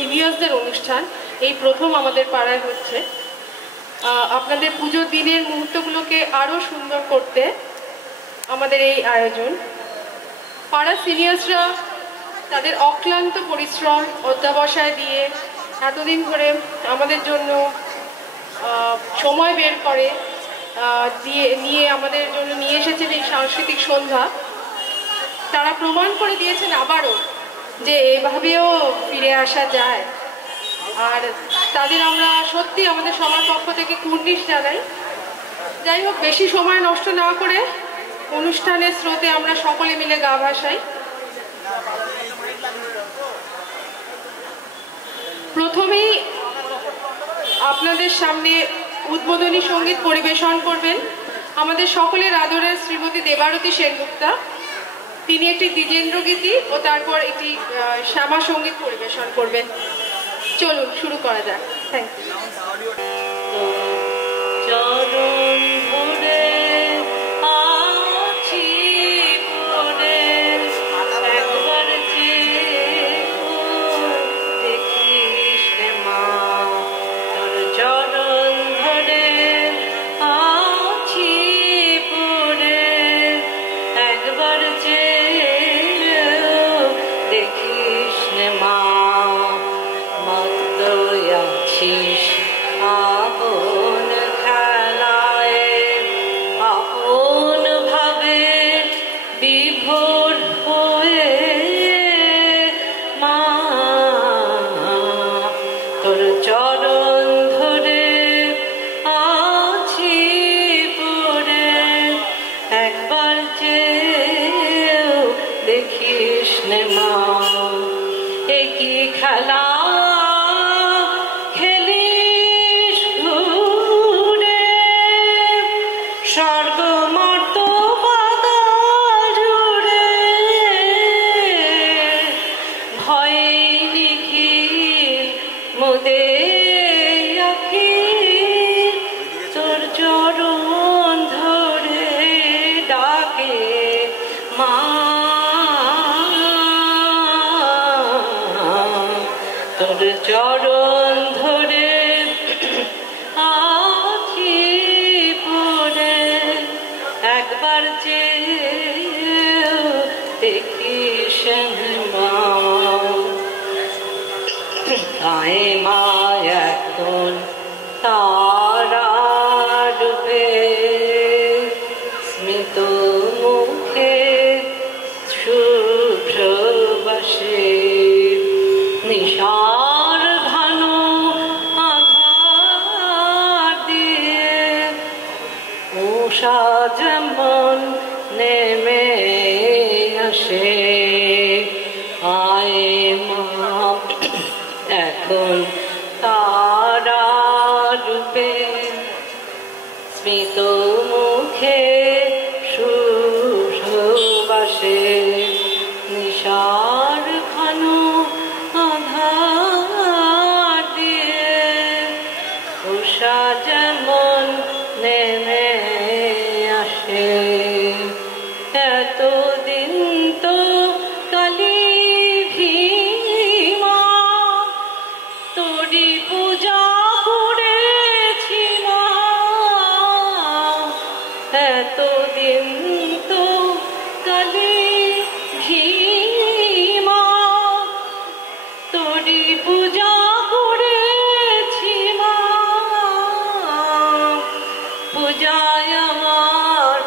সিনিয়রসদের অনুষ্ঠান এই প্রথম আমাদের পাড়ায় হচ্ছে। আপনাদের পুজোর দিনের মুহূর্তগুলোকে আরও সুন্দর করতে আমাদের এই আয়োজন। পাড়ার সিনিয়রসরা তাদের অক্লান্ত পরিশ্রম অধ্যাবসায় দিয়ে এতদিন ধরে আমাদের জন্য সময় বের করে নিয়ে আমাদের জন্য নিয়ে এসেছেন এই সাংস্কৃতিক সন্ধ্যা। তারা প্রমাণ করে দিয়েছেন আবারও যে এভাবেও ফিরে আসা যায়। আর তাদের আমরা সত্যি আমাদের সবার পক্ষ থেকে কুর্নিশ জানাই। যাই হোক, বেশি সময় নষ্ট না করে অনুষ্ঠানের স্রোতে আমরা সকলে মিলে গা ভাসাই। প্রথমেই আপনাদের সামনে উদ্বোধনী সঙ্গীত পরিবেশন করবেন আমাদের সকলের আদরের শ্রীমতী দেবারতী সেনগুপ্তা। তিনি একটি দ্বিজেন্দ্র গীতি ও তারপর একটি শ্যামা সঙ্গীত পরিবেশন করবেন। চলুন শুরু করা যাক। থ্যাংক চরণ ধরে আছি পড়ে একবার যে দেখিস মা। তাই মা এখন তারা রূপে স্মিত মুখে শুভ্রবাসে নিশার ঘন আধার দিয়ে উষা যেমন নেমে আসে। আয় মা এখন তারা রূপে স্মিত মুখে শুভ্রবাসে নিশার ঘন আধার দিয়ে উষা যেমন নেমে আসে। এতদিন তো কালী ভীমা তোরি পূজা করেছি মা। এতদিন তো কালী ভীমা তোরি পূজা করেছি মা। পূজায় আমার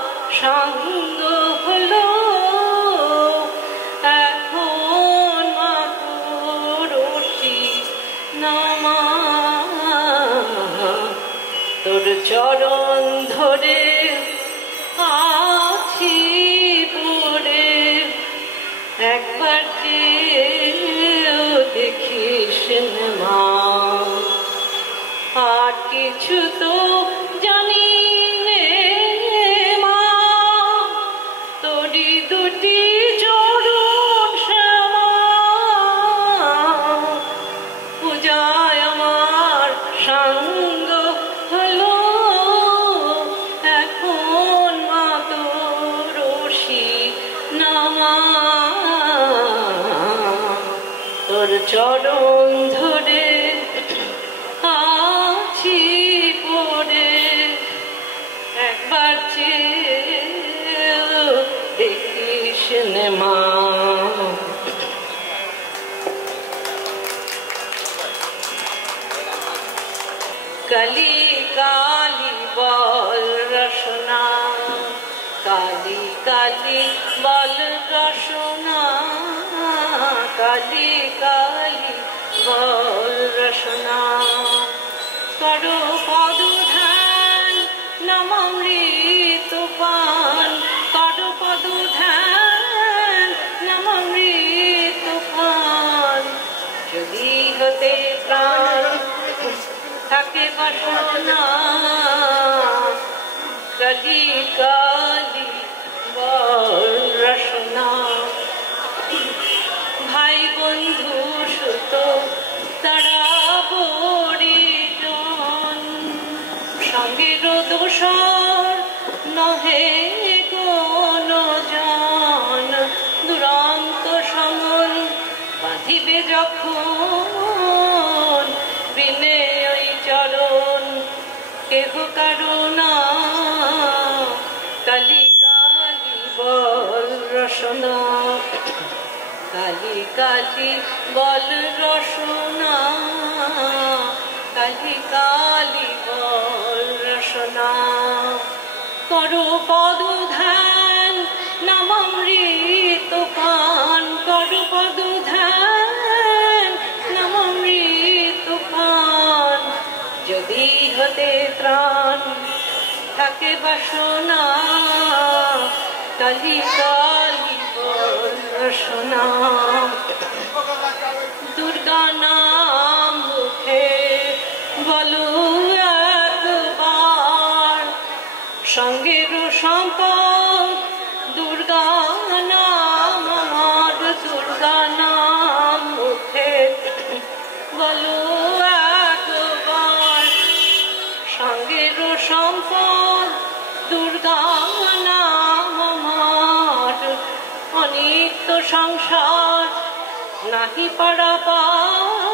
সঙ্গ হলো এখন মা তোরটি নামা। তোর চরণ ধরে আছি পড়ে একবার যে দেখিস মা। আর কিছু তো জানি নে মা তোরি দুটি চরণ শ্যামা। পূজায় আমার সঙ্গ হলো এখন মা তোরসি নামা। তোর চরণ মা। কালী কালী বল রসনা, কালী কালী বল রসনা, কালী কালী বল রসনা। করো পদ ধ্যান নমৃত পান, করো পদ ধ্যান নমৃত পান। যদি হতে প্রাণ থাকে বাসনা, কালী কালী বল রসনা। ভাই বন্ধু সুত তারা পরিজন, সঙ্গের দোষর নহে কোনো জন। দুরন্ত সমন বাঁধিবে যখন, বিনে ওই চরণ কেহ কারুণা। কালী কালী বল রসনা, কালী কালী বল রসনা, কালী কালী বল রসনা। করো পদ ধ্যান নমৃত পান, করো পদ ধ্যান নমৃত পান। যদি হতে ত্রাণ থাকে বাসনা, কালী কালী বল রসনা। দুর্গা নাম মুখে বলো একবার, সঙ্গের সম্পদ দুর্গা নাম আমার। দুর্গা নাম মুখে বলো একবার, সঙ্গের সম্পদ দুর্গা নাম আমার। অনিত্য সংসার নাহি পারাপার,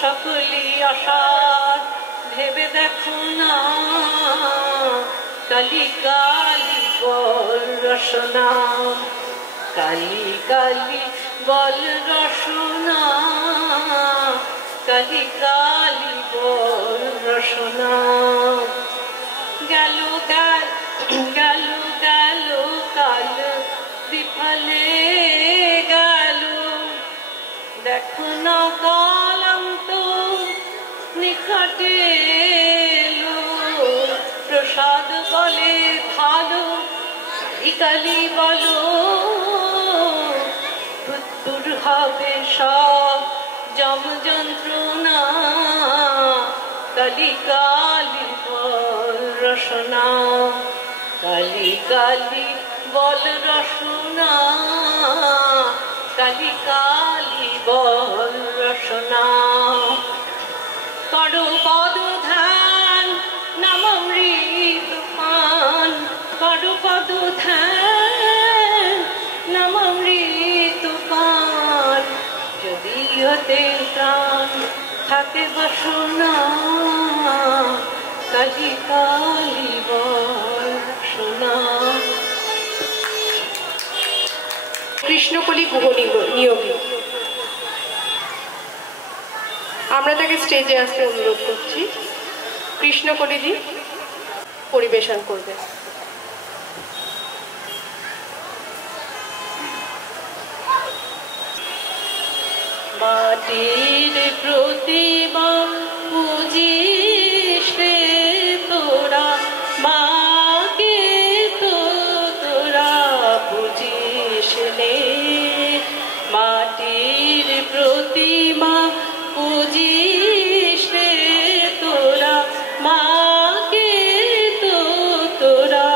সকলি আশার ভেবে দেখো না। কালী কালী বল রসনা, কালী কালী বল রসনা, কালী কালী বল রসনা। গেল গেল গেল গেল কাল বিফলে গেল, দেখো না কালান্ত নিকটে এলো। প্রসাদ বলে ভালো কালী বলো, দূর হবে সব যম যন্ত্রণা। কালী কালী বল রসনা, কালী কালী বল রসনা, কালী কালী বল রসনা। করো পদ ধ্যান নমৃত পান, করো পদ ধ্যান নমৃত পান। যদি হতে প্রাণ থাকে বাসনা, কালী কালী বল রসনা। কৃষ্ণকলি গুহ নিয়োগী, আমরা তাকে স্টেজে আসতে অনুরোধ করছি। কৃষ্ণকলিজি পরিবেশন করবে। মাটির প্রতিমা পুজিস রে তোরা, মাকে তো তোরা পুজিস রে। মাটির প্রতিমা পুজিস রে তোরা, মাকে তো তোরা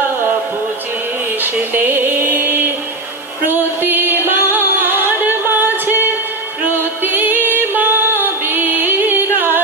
পুজিস রে। প্রতিমার মাঝে প্রতিমা বিরাজ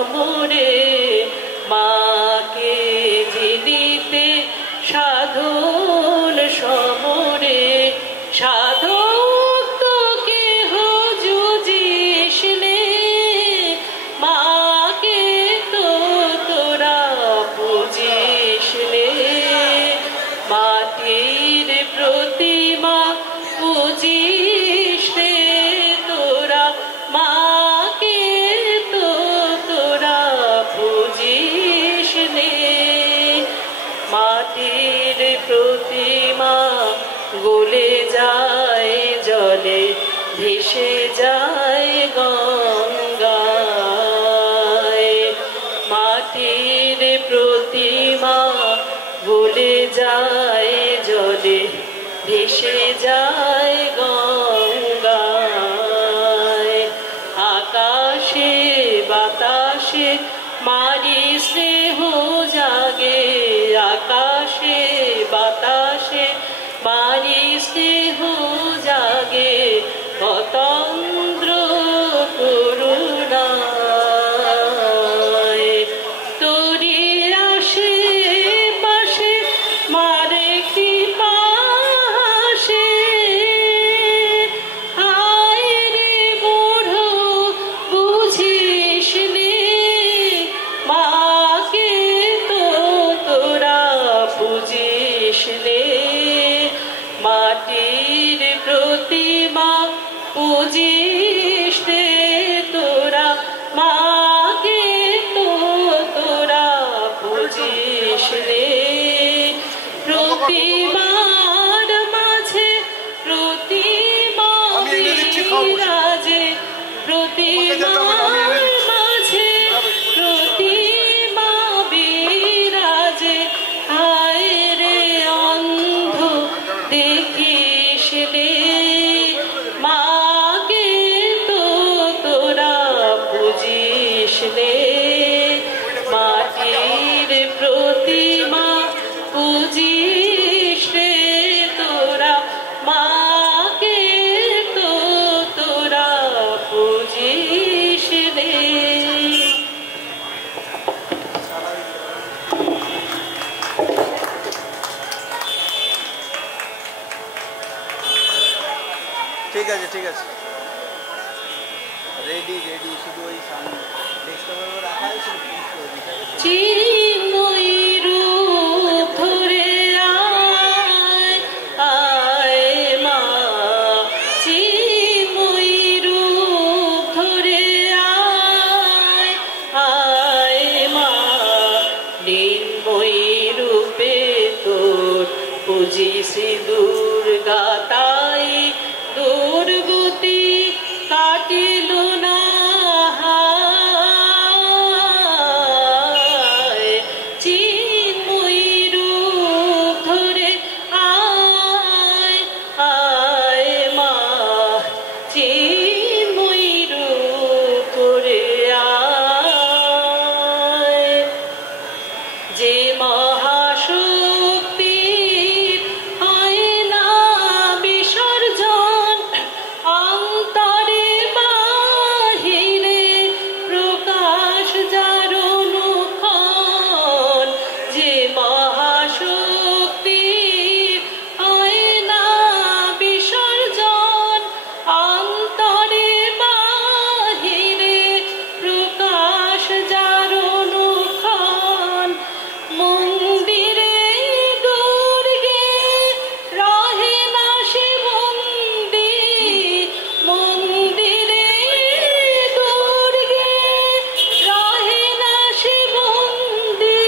সমরে মাকে জিনিতে সাধন সমরে সাধক তো কেহ যুজিসনে মাকে তো তোরা পুজিসনে মাটির প্রতিমা পুজিসনে তোরা মাকে তো তোরা পুজিসনে মাটির প্রতিমা গলে যায় জলে ভেসে যায় গঙ্গায় মাটির প্রতিমা গলে যায় জলে ভেসে যায় গঙ্গায় আকাশে বাতাসে মারি স্নেহ জাগে আকাশে বাতাসে মারি স্নেহ জাগে পতন্দ্র করুণায় তোরি আসে পাশে মারে কৃপা হাসে হায় রে বুড়ো বুঝিস নে মাকে তো তোরা বুঝিস নে মাটির প্রতিমা পুজিস নে তোরা মাকে তো তোরা পুজিস নে প্রতিমার মাঝে প্রতিমা বিরাজে প্রতিমার মাঝে প্রতিমা বিরাজে হায় রে অন্ধ দেখিস নে মাকে তো তোরা বুঝিস নে মাটির প্রতিমা বুঝিস নে তোরা মাকে তো তোরা বুঝিস নে ঠিক আছে ঠিক আছে রেডি রেডি শুধু ওই সামনে ডেস্কটপের উপর রাখা হয়েছিল চিন্ময়ী রূপ ধরে আয় আয় মা চিন্ময়ী রূপ ধরে আয় আয় মা নির্ময়ী রূপে তোর পুজি শ্রী দুর্গা তাই দুর্গতি কাটিল না হায় চিন্ময়ী রূপ ধরে আয় আয় মা চিন্ময়ী রূপ ধরে আয় যে মহাশক্তির হয় না বিসর্জন অন্তরে বাহিরে প্রকাশ যার অনুক্ষণ যে মহাশক্তির হয় না বিসর্জন অন্তরে বাহিরে প্রকাশ যার অনুক্ষণ মন্দিরে দুর্গে রহে না সে বন্দি মন্দিরে দুর্গে রহে না সে বন্দি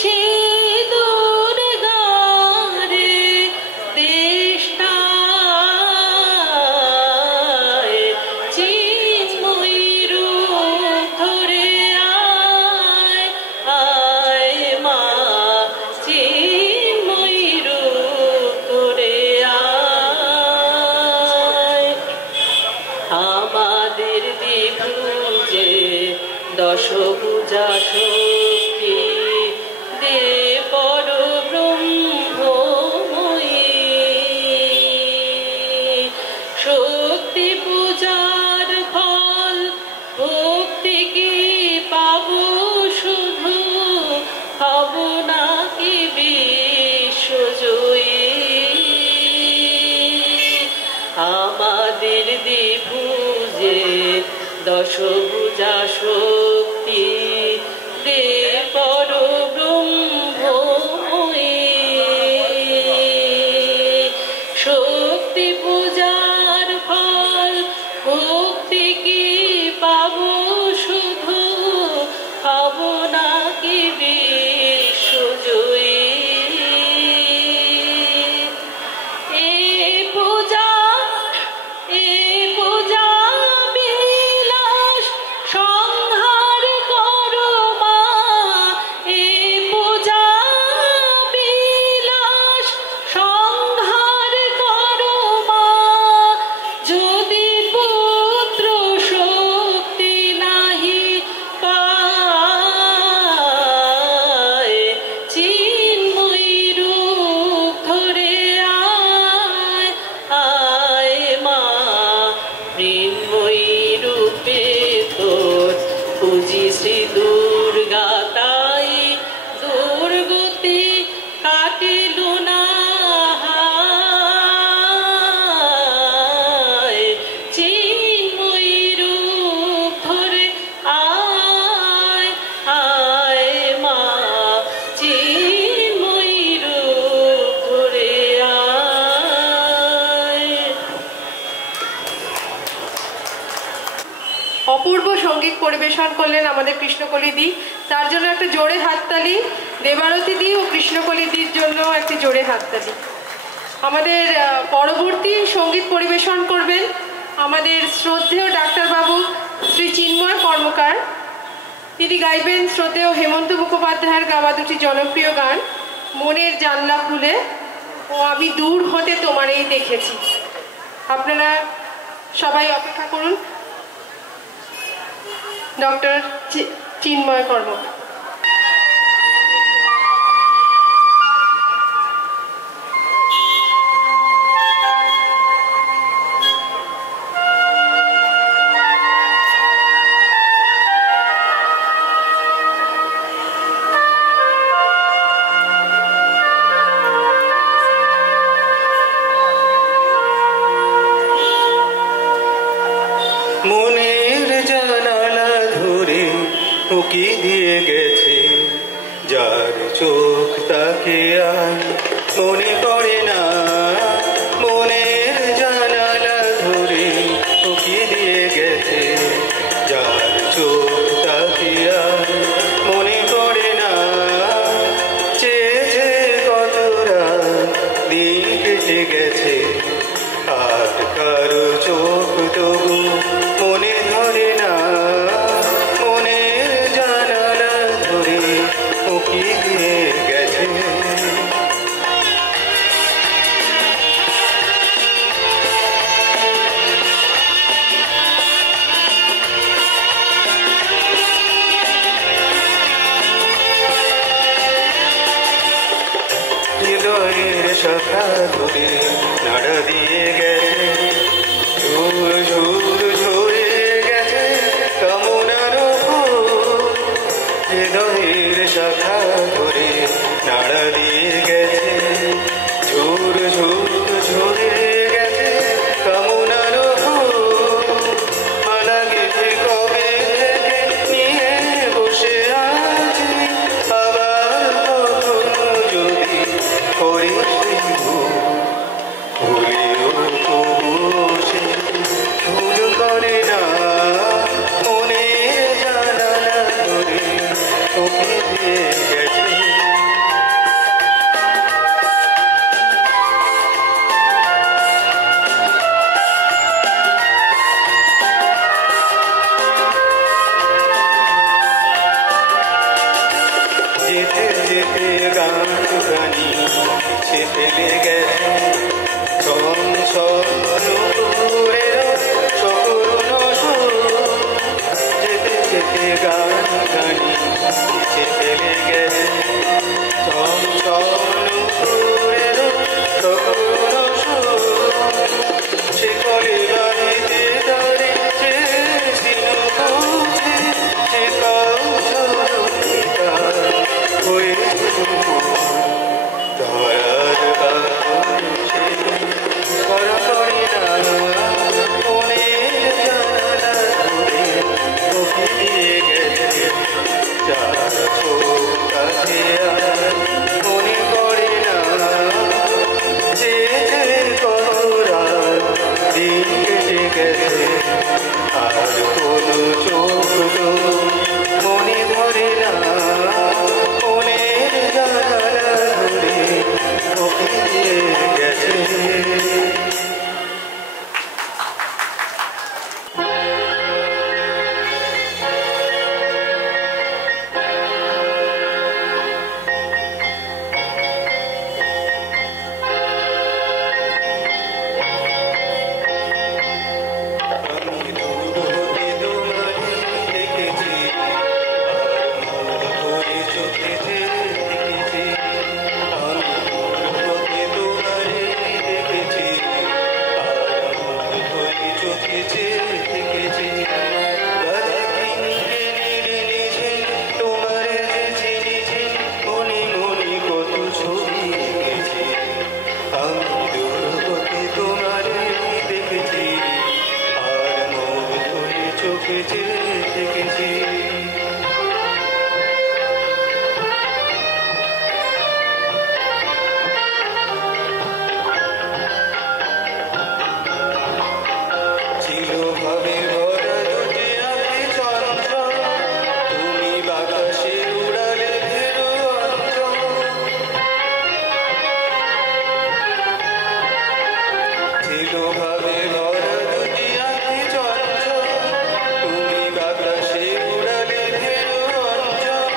সে দুর্গারে দেশটায় চিন্ময়ী রূপ ধরে আয় আয় মা চিন্ময়ী রূপ ধরে আয় আমাদের দিবুজে দশভুজা শক্তি দে পর ব্রহ্মময়ী শক্তি পূজার ফল ভক্তি কি পা যে দশভুজা শক্তি দে পরব্রহ্ম শক্তি পূজার ফল ভক্তি কি পাবো শুধু হব নাকি বিশ্বজয়ী অপূর্ব সঙ্গীত পরিবেশন করলেন আমাদের কৃষ্ণকলি দি, তার জন্য একটা জোরে হাততালি। দেবারতী দি ও কৃষ্ণকলি দির জন্য একটা জোরে হাততালি। আমাদের পরবর্তী সঙ্গীত পরিবেশন করবেন আমাদের শ্রদ্ধেয় ডাক্তারবাবু শ্রী চিন্ময় কর্মকার। তিনি গাইবেন শ্রদ্ধেয় হেমন্ত মুখোপাধ্যায়ের গাওয়া দুটি জনপ্রিয় গান, মনের জানলা খুলে ও আমি দূর হতে তোমারেই দেখেছি। আপনারা সবাই অপেক্ষা করুন। ডক্টর চিন্ময় কর্মকার। উকি দিয়ে গেছে যার চোখ তাকে আর মনে পড়ে না। মনের জানালা ধরে উকি দিয়ে গেছে যার চোখ তাকে আর মনে পড়ে না। চেয়েছে কতরা দিন কেটে গেছে আর কারো চোখ তবু মনে ধরে না। শাখা ধরে নাড়া দিয়ে গেছে ঝুর ঝুর ঝরে গেছে কামনার হৃদয়ের শাখা ধরে নাড়া দিয়ে গেছে ঝুর ঝুর ঝরে গেছে কামনার মালা গেছে কবে থেকে নিয়ে বসে আছি আবার কখনো যদি করিস ভুলেও তবু সে ভুল করে না। মনে জানালা ধরে ওকে দিয়ে গেছে যেতে যেতে গান গানি সে ফেলে গেছে যেতে যেতে গান গানি সে ফেলে গেছে সে কলে বাড়িতে দাঁড়ে সে হয়ে ধরা পড়ে না মনের জানালা চোখে দেখেছি। ছিল ভাবে ভরা দুটি আঁখি চঞ্চল, তুমি বাতাসে উড়ালে ভেরু অঞ্চল। ছিল ভাবে ভরা দুটি আঁখি চঞ্চল, তুমি বাতাসে উড়ালে ভেরু অঞ্চল।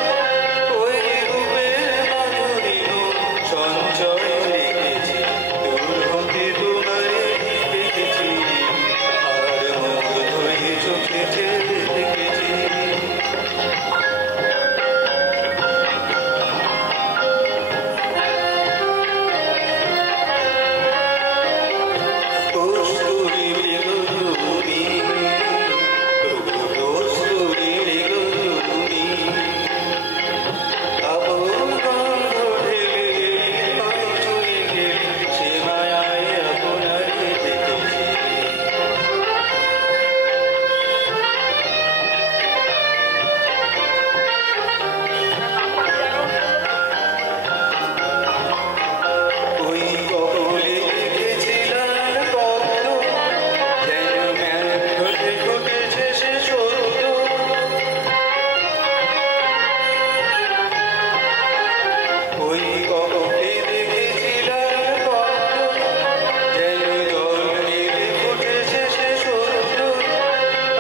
ওই রূপের মাধুরীও সঞ্চয় রেখেছি, দূর হতে তোমায় দেখেছি, আর মুগ্ধ হয়ে চোখে দেখেছি। কস্তুরী রেগো তুমি, তবু কস্তুরী রেগো তুমি, আপন গন্ধ ঢেলে পায়ে চলে গেলে, সে মায়ায় আপনারে দেখেছি। ওই কপলে দেখেছিলাম পদ্ম, যেন ম্যাঘ ঘটে ঘটেছে সে সত্য। ওই কপলে দেখেছিলাম পদ্ম, যেন জল মেলে ফুটেছে সে সত্য।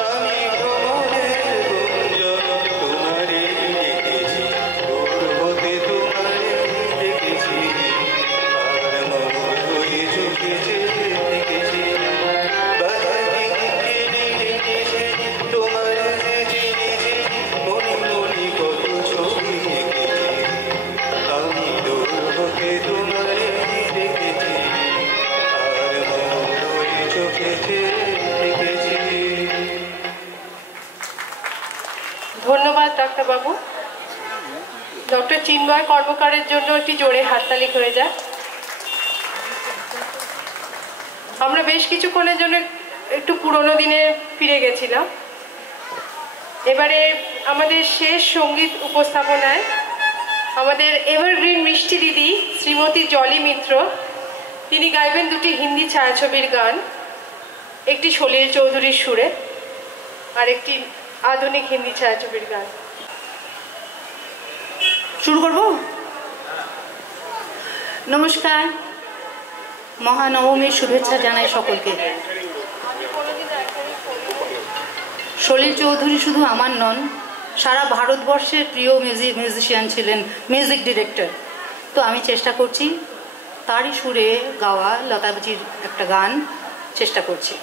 আমি ভ্রমণের গুঞ্জন তোমারে দেখেছি, দূর হতে তোমারে দেখেছি, আর মুগ্ধ হয়ে চোখে দেখেছি। বাতাসে দেখেছি, তোমার যে চিনেছি, মনে মনে কত ছবি এঁকেছি। আমি দূর হতে তোমারে দেখেছি, আর মুগ্ধ হয়ে চোখে দেখেছি। ধন্যবাদ ডাক্তারবাবু। ডক্টর চিন্ময় কর্মকারের জন্য একটি জোরে হাততালি হয়ে যায়। আমরা বেশ কিছুক্ষণের জন্য একটু পুরনো দিনে ফিরে গেছিলাম। এবারে আমাদের শেষ সঙ্গীত উপস্থাপনায় আমাদের এভারগ্রিন মিষ্টি দিদি শ্রীমতী জলি মিত্র, তিনি গাইবেন দুটি হিন্দি ছায়াছবির গান, একটি সলিল চৌধুরীর সুরে আর একটি আধুনিক হিন্দি ছায়াছবির গান। শুরু করব। নমস্কার, মহানবমীর শুভেচ্ছা জানাই সকলকে। সলিল চৌধুরী শুধু আমার নন, সারা ভারতবর্ষের প্রিয় মিউজিশিয়ান ছিলেন, মিউজিক ডিরেক্টর। তো আমি চেষ্টা করছি তারই সুরে গাওয়া লতাজির একটা গান চেষ্টা করছি।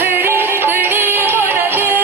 घड़ी घड़ी मोरा दिल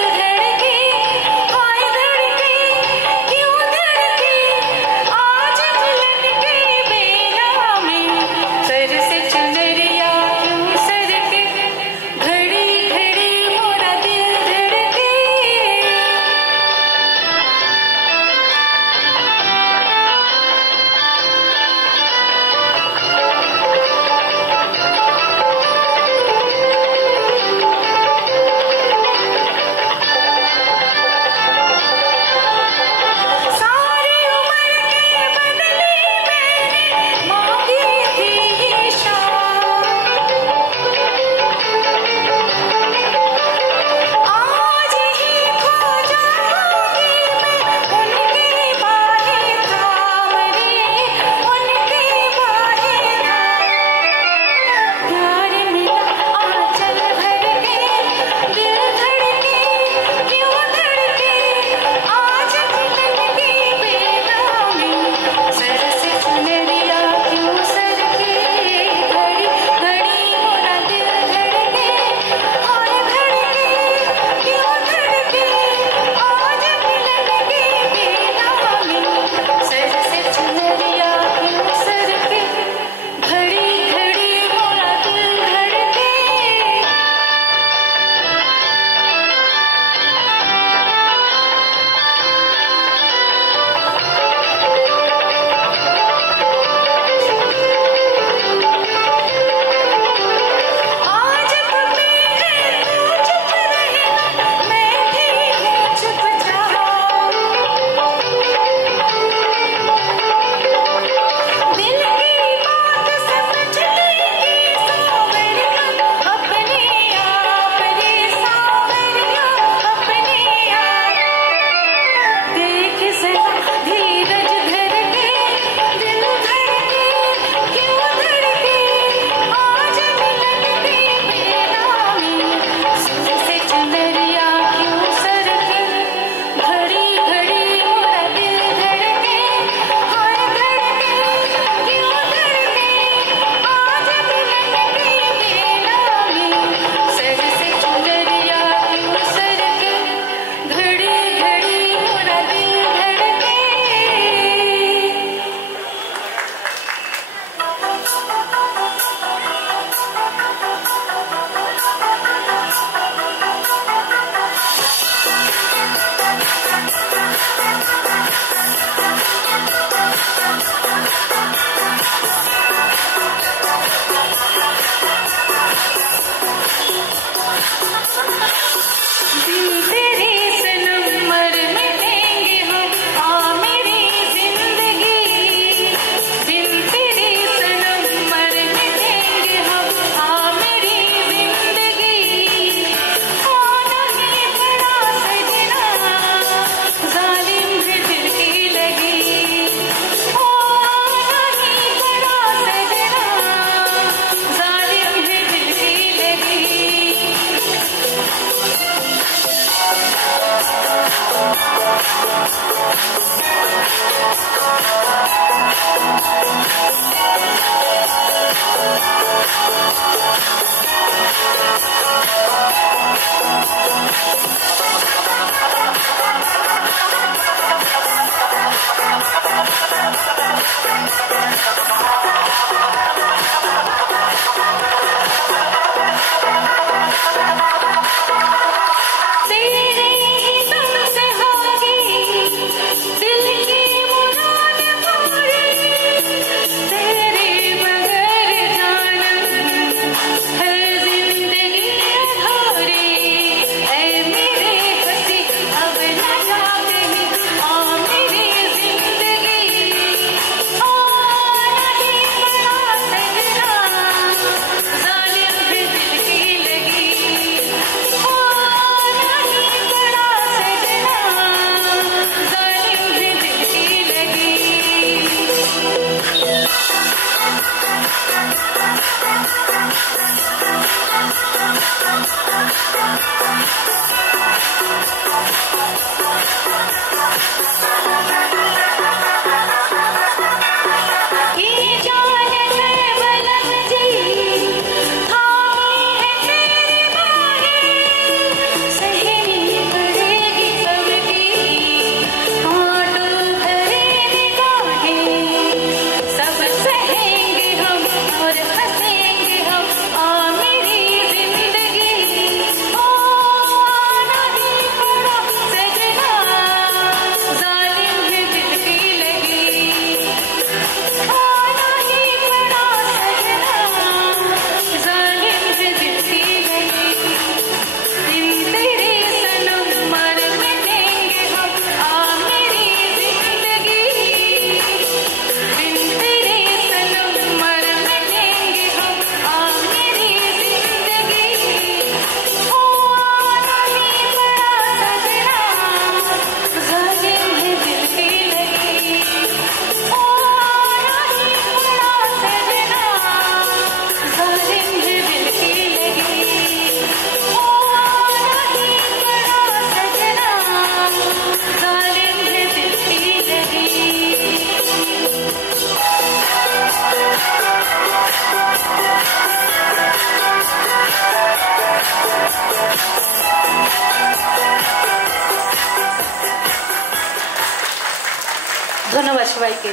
ধন্যবাদ সবাইকে।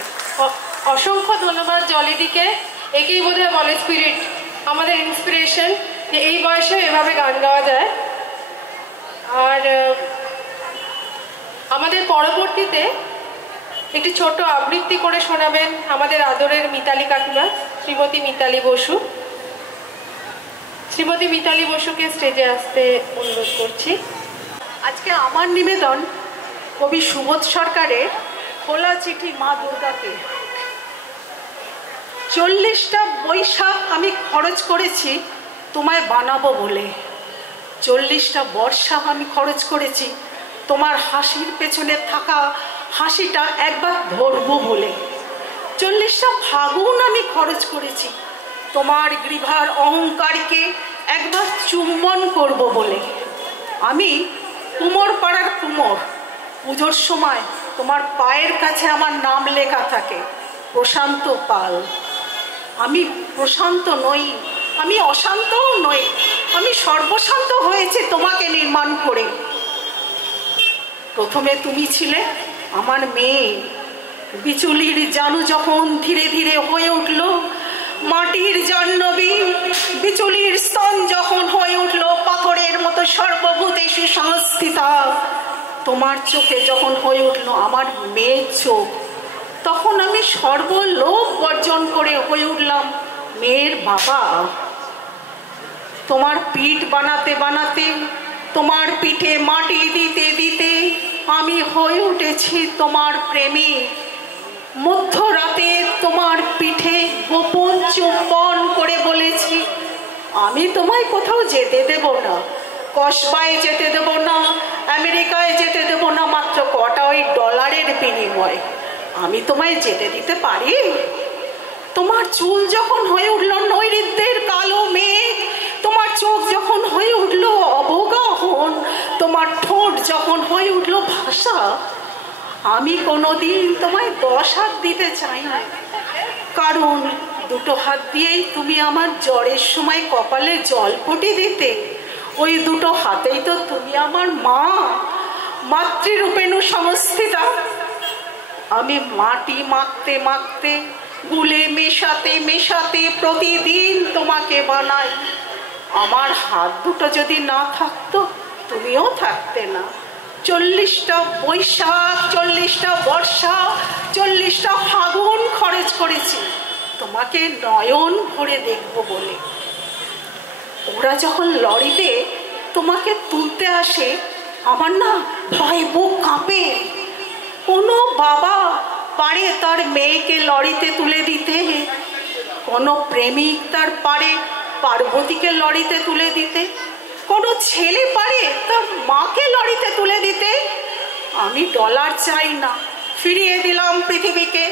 অসংখ্য ধন্যবাদ জলিদিকে। একেই বোধহয় বলে স্পিরিট, আমাদের ইন্সপিরেশন, যে এই বয়সে এভাবে গান গাওয়া যায়। আর আমাদের পরবর্তীতে একটি ছোট্ট আবৃত্তি করে শোনাবেন আমাদের আদরের মিতালি কাকিমা, শ্রীমতী মিতালি বসু। শ্রীমতী মিতালি বসুকে স্টেজে আসতে অনুরোধ করছি। আজকে আমার নিবেদন কবি সুবোধ সরকারের খোলা চিঠি মা দুর্গাকে। 40টা বৈশাখ আমি খরচ করেছি তোমায় বানাবো বলে, 40টা বর্ষা আমি খরচ করেছি তোমার হাসির পেছনে থাকা হাসিটা একবার ধরবো বলে, 40টা ফাগুন আমি খরচ করেছি তোমার গ্রীভার অহংকারকে একবার চুম্বন করব বলে। আমি কুমোর পাড়ার কুমোর, পুজোর সময় তোমার পায়ের কাছে আমার নাম লেখা থাকে প্রশান্ত পাল। আমি প্রশান্ত নই, আমি অশান্তও নই, আমি সর্বশান্ত হয়েছে তোমাকে নির্মাণ করে। প্রথমে তুমি ছিলে আমার মেয়ে, বিচুলির জানু যখন ধীরে ধীরে হয়ে উঠল মাটির জাহ্নবী, বিচুলির স্তন যখন হয়ে উঠল পাথরের মতো সর্বভূতে সুসংস্থিতা, তোমার চোখে যখন হয়ে উঠল আমার মেয়ের চোখ, তখন আমি সর্বলোভ বর্জন করে হয়ে উঠলাম মেয়ের বাবা। তোমার পিঠ বানাতে বানাতে, তোমার পিঠে মাটি দিতে দিতে আমি হয়ে উঠেছি তোমার প্রেমী। মধ্যরাতে তোমার পিঠে গোপন চুম্বন করে বলেছি আমি তোমায় কোথাও যেতে দেব না, কসবায় যেতে দেব না, আমেরিকায় যেতে দেব না, মাত্র কটা ওই ডলারের বিনিময় আমি তোমায় যেতে দিতে পারি। তোমার চুল যখন হয়ে উঠল নৈঋত্যের কালো মেঘ, তোমার চোখ যখন হয়ে উঠল অবগাহন, তোমার ঠোঁট যখন হয়ে উঠল ভাষা, আমি কোনোদিন তোমায় 10 হাত দিতে চাই না, কারণ 2 হাত দিয়েই তুমি আমার জ্বরের সময় কপালে জলপটি দিতে। ওই 2 হাতেই তো তুমি আমার মা, মাতৃরূপেণু সংস্থিতা। আমি মাটি মাখতে মাখতে, গুলে মেশাতে মেশাতে প্রতিদিন তোমাকে বানাই। আমার হাত দুটো যদি না থাকতো তুমিও থাকতে না। 40টা বৈশাখ, 40টা বর্ষা, 40টা ফাগুন খরচ করেছি তোমাকে নয়ন ভরে দেখবো বলে। ওরা যখন লরিতে তোমাকে তুলতে আসে আমার না ভয় বুক কাঁপে। কোনো বাবা পারে তার মেয়েকে লরিতে তুলে দিতে? কোনো প্রেমিক তার পারে পার্বতীকে লরিতে তুলে দিতে? কোনো ছেলে পারে তার মাকে লরিতে তুলে দিতে? আমি ডলার চাই না, ফিরিয়ে দিলাম পৃথিবীকে।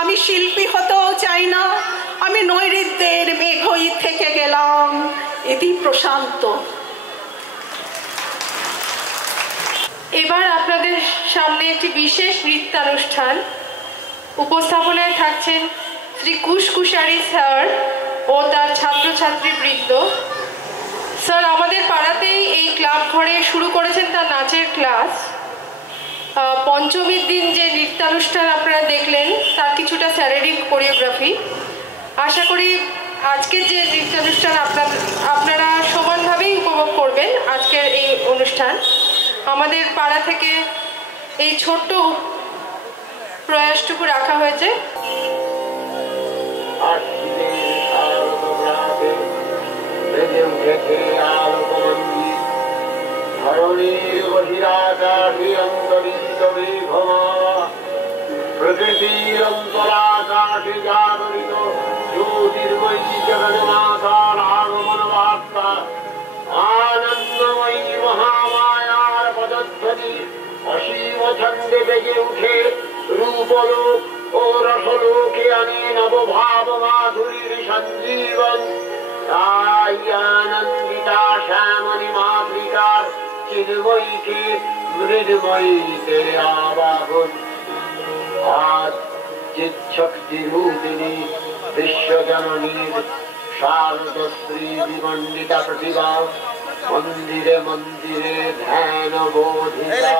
আমি শিল্পী হতেও চাই না, আমি নৈঋত্যের মেঘই থেকে গেলাম। এটি প্রশান্ত। এবার আপনাদের সামনে একটি বিশেষ নৃত্যানুষ্ঠান। উপস্থাপনায় থাকছেন শ্রী কুশকুশারি স্যার ও তার ছাত্রছাত্রী বৃন্দ। স্যার আমাদের পাড়াতেই এই ক্লাব ঘরে শুরু করেছেন তার নাচের ক্লাস। পঞ্চমীর দিন যে নৃত্যানুষ্ঠান আপনারা দেখলেন তার কিছুটা শারীরিক কোরিওগ্রাফি। আশা করি আজকের যে নৃত্যানুষ্ঠান আপনারা সমানভাবেই উপভোগ করবেন। আজকের এই অনুষ্ঠান আমাদের পাড়া থেকে এই ছোট্ট প্রয়াসটুকু রাখা হয়েছে। প্রকৃতির অন্তরাকাশে জাগরিত জ্যোতির্ময়ী জগন্মাতার আগমন বার্তা, আনন্দময়ী মহামায়ার পদধ্বনি অসীম ছন্দে বেজে উঠে রূপলোক ও রসলোকে আনে নবভাব মাধুরীর সঞ্জীবন। তাই আনন্দিতা শ্যামণী মাতৃকার চিন্ময়ীকে মৃন্ময়ীতে আবাহন। আজ চিৎশক্তি রূপিণী বিশ্বজননীর শারদশ্রী বিমণ্ডিতা প্রতিভা মন্দিরে মন্দিরে ধ্যান বোধিতা।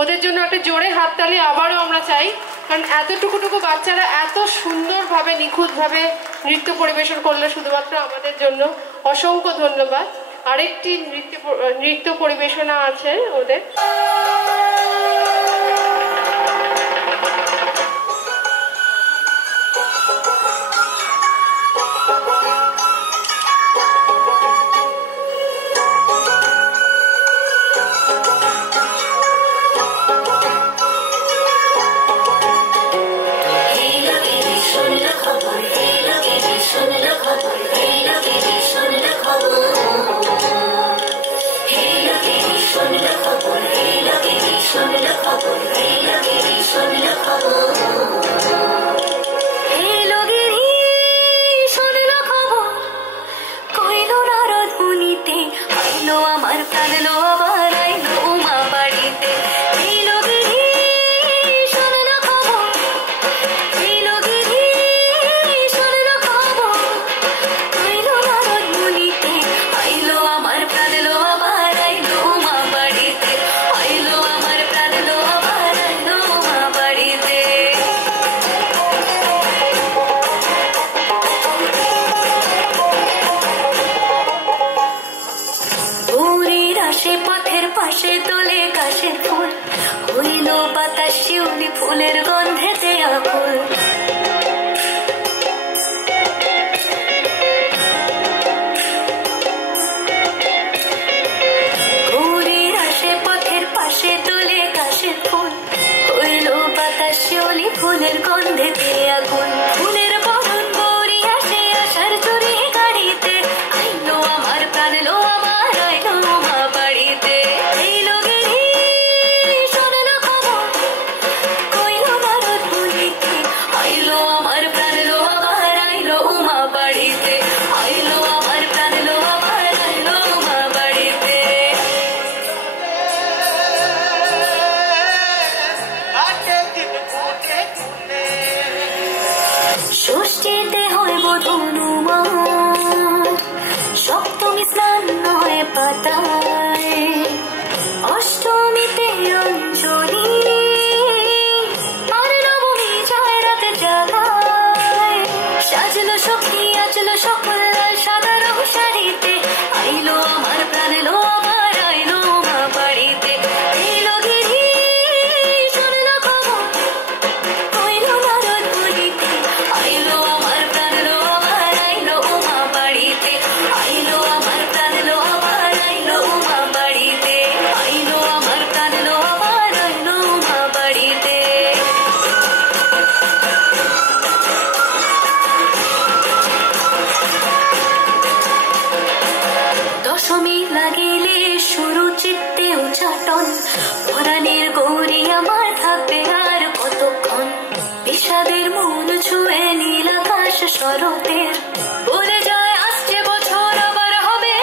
ওদের জন্য একটা জোরে হাততালি আবারও আমরা চাই, কারণ এতটুকু বাচ্চারা এত সুন্দরভাবে নিখুঁতভাবে নৃত্য পরিবেশন করলো শুধুমাত্র আমাদের জন্য। অসংখ্য ধন্যবাদ। আরেকটি নৃত্য পরিবেশনা আছে ওদের। ফুলের গন্ধেতে আকুল। ঘুরির আসে পথের পাশে তোলে কাশের ফুল, হইল বাতাস শিউলি ফুলের গন্ধেতে আকুল। ফুলের বরণ গড়ি আসে আশার চুরি গাড়িতে, আইলো আমার প্রাণ লো আমার আইলো মা বাড়িতে। এইলো গেরি শোনালো খবর, কইলো নারদ বলিতে, আইলো আমার প্রাণ লো আমার আইলো মা বাড়িতে, আইলো আমার প্রাণ লো আমার আইলো মা বাড়িতে। ষষ্ঠীতে হয় বধূনুমান, সপ্তমী স্নান হয় পাতায়, অষ্টমীতে অঞ্জলি, আর নবমী যায় রাতে জাগায়। সাজলো সখী আজলো সকল সাদা রং শাড়িতে, আইলো আমার প্রাণ লো আমার আইলো মা বাড়িতে। এইলো গিরি শুনলো খবর, কইলো নারদ বলিতে, আইলো আমার প্রাণ লো আমার আইলো মা বাড়িতে, আইলো আমার প্রাণ লো আমার আইলো মা বাড়িতে, আইলো আমার প্রাণ লো আমার আইলো মা বাড়িতে। দশমী লাগিলে শুরু চিত্তে উচ্চাটন, পরাণের গৌরী আমার থাকবে আর কতক্ষণ। বিষাদের মূল ছুঁয়ে নীল আকাশ শরতের, বলে যায় আসছে বছর আবার হবে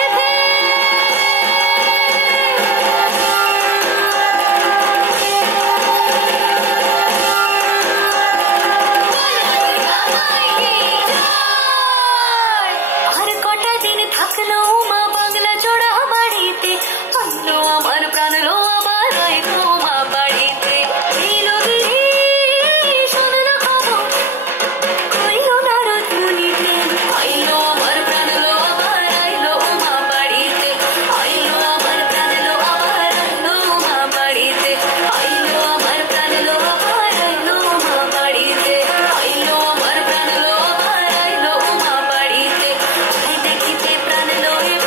আর কটা দিন থাকলো মা বাংলা জোড়া বাড়িতে, আইলো আমার প্রাণ লো আমার আইলো মা বাড়িতে। এইলো গিরি শুনলো খবর, কইলো নারদ মুনিতে, আইলো আমার প্রাণ লো আমার আইলো মা বাড়িতে, আইলো আমার প্রাণ লো আমার আইলো মা বাড়িতে, আইলো আমার প্রাণ লো আমার আইলো মা বাড়িতে, আইলো আমার প্রাণ লো আমার আইলো মা বাড়িতে। আই দেখিতে প্রাণ লইব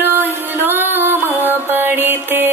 রইল মা বাড়িতে।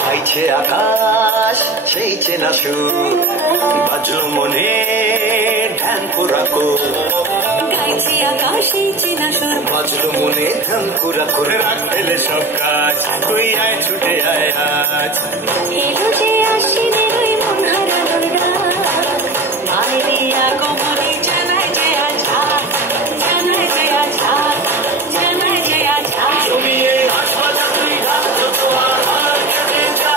গাইছে আকাশ সেই চেনা সুর, বাজলো মনে ধ্যান পুরাকো, গাইছে আকাশে চেনা সুর, বাজলো মনে ধ্যান পুরাকো। এলে সব কাজ তুই আয় ছুটে আয় আজ, এলো যে আশ্বিনের ওই মন হারানোর রাত, মায়ের আগমনে জানায় যে আঝাদ, জানায় যে আঝাদ, জানায় যে আঝাদ। তুমি এই হাসপাতাল তুই ঢাক যত আর কেটে যা,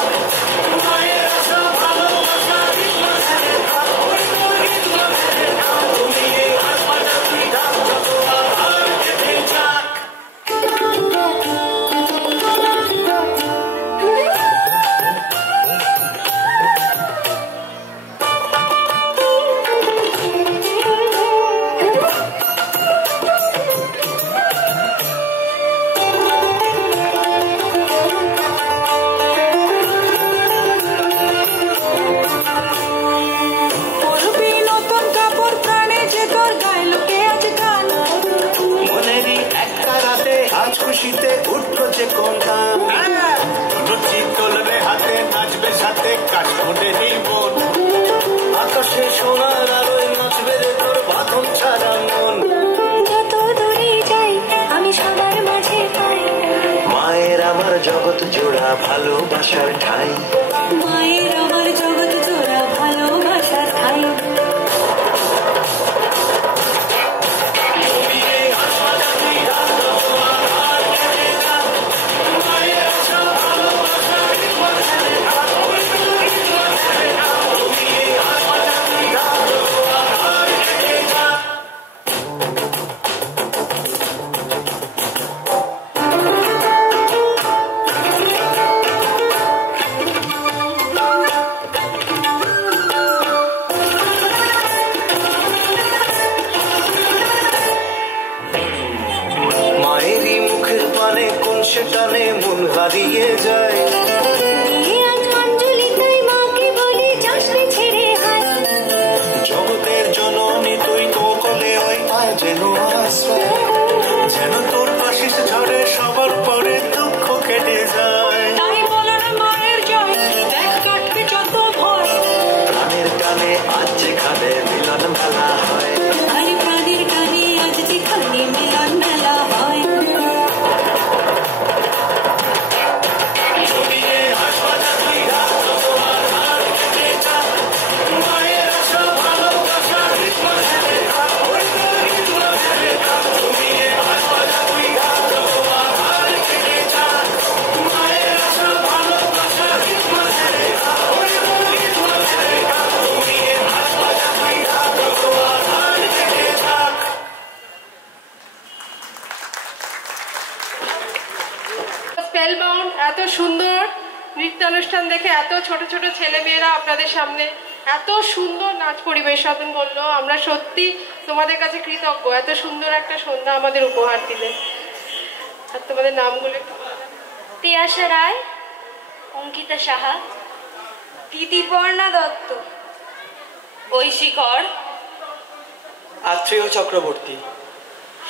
মায়ের আশা ভালোবাসা বিশ্বাসের থাক, তুমি এই হাসপাতাল তুই ঢাক যত আর কেটে যা। ভালোবাসার ঠাই মায়ের আমার জগৎ জোড়া ভালোবাসার ঠাই টানে মন হারিয়ে যায় জগতের জননী তুই কোকলে ওই পায় যেন আশ্রয় যেন তোর পাশিস ঝরে সবার পরে দুঃখ কেটে যায় তাই বলো না মায়ের জয় দেখ কাটবে যত ভয় প্রাণের টানে আজ যেখানে মিলন মেলা হয় আরে প্রাণের টানে আজ যেখানে মিলন মেলা হয় স্পেলবাউন্ড এত সুন্দর নৃত্যানুষ্ঠান দেখে এত ছোট ছোট ছেলে মেয়েরা আপনাদের সামনে এত সুন্দর নাচ পরিবেশন করলো আমরা সত্যি তোমাদের কাছে কৃতজ্ঞ এত সুন্দর একটা সন্ধ্যা আমাদের উপহার দিলে আর তোমাদের নামগুলো একটু তিয়াশা রায় অঙ্কিতা সাহা দিদিপর্ণা দত্ত ঐশী কর আত্রেয় চক্রবর্তী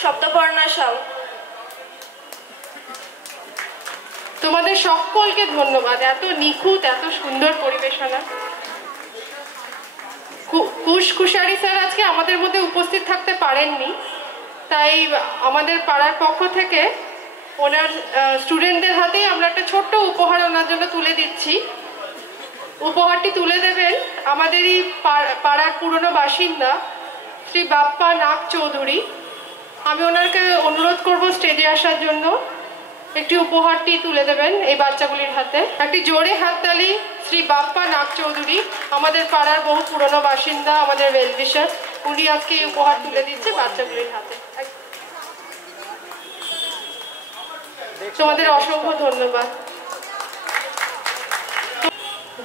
সপ্তপর্ণা সাউ তোমাদের সকলকে ধন্যবাদ এত নিখুঁত এত সুন্দর পরিবেশনা কুশকুশারি স্যার আজকে আমাদের মধ্যে উপস্থিত থাকতে পারেননি তাই আমাদের পাড়ার পক্ষ থেকে ওনার স্টুডেন্টদের হাতেই আমরা একটা ছোট্ট উপহার ওনার জন্য তুলে দিচ্ছি উপহারটি তুলে দেবেন আমাদেরই পাড়ার পুরনো বাসিন্দা শ্রী বাপ্পা নাগ চৌধুরী আমি ওনাকে অনুরোধ করব স্টেজে আসার জন্য একটি উপহারটি তুলে দেবেন এই বাচ্চাগুলির হাতে একটি জোরে হাততালি শ্রী বাপ্পা নাগ চৌধুরী আমাদের পাড়ার বহু পুরনো বাসিন্দা আমাদের ওয়েলবিশার উনি আজকে এই উপহার তুলে দিচ্ছে বাচ্চাগুলির হাতে তোমাদের অসংখ্য ধন্যবাদ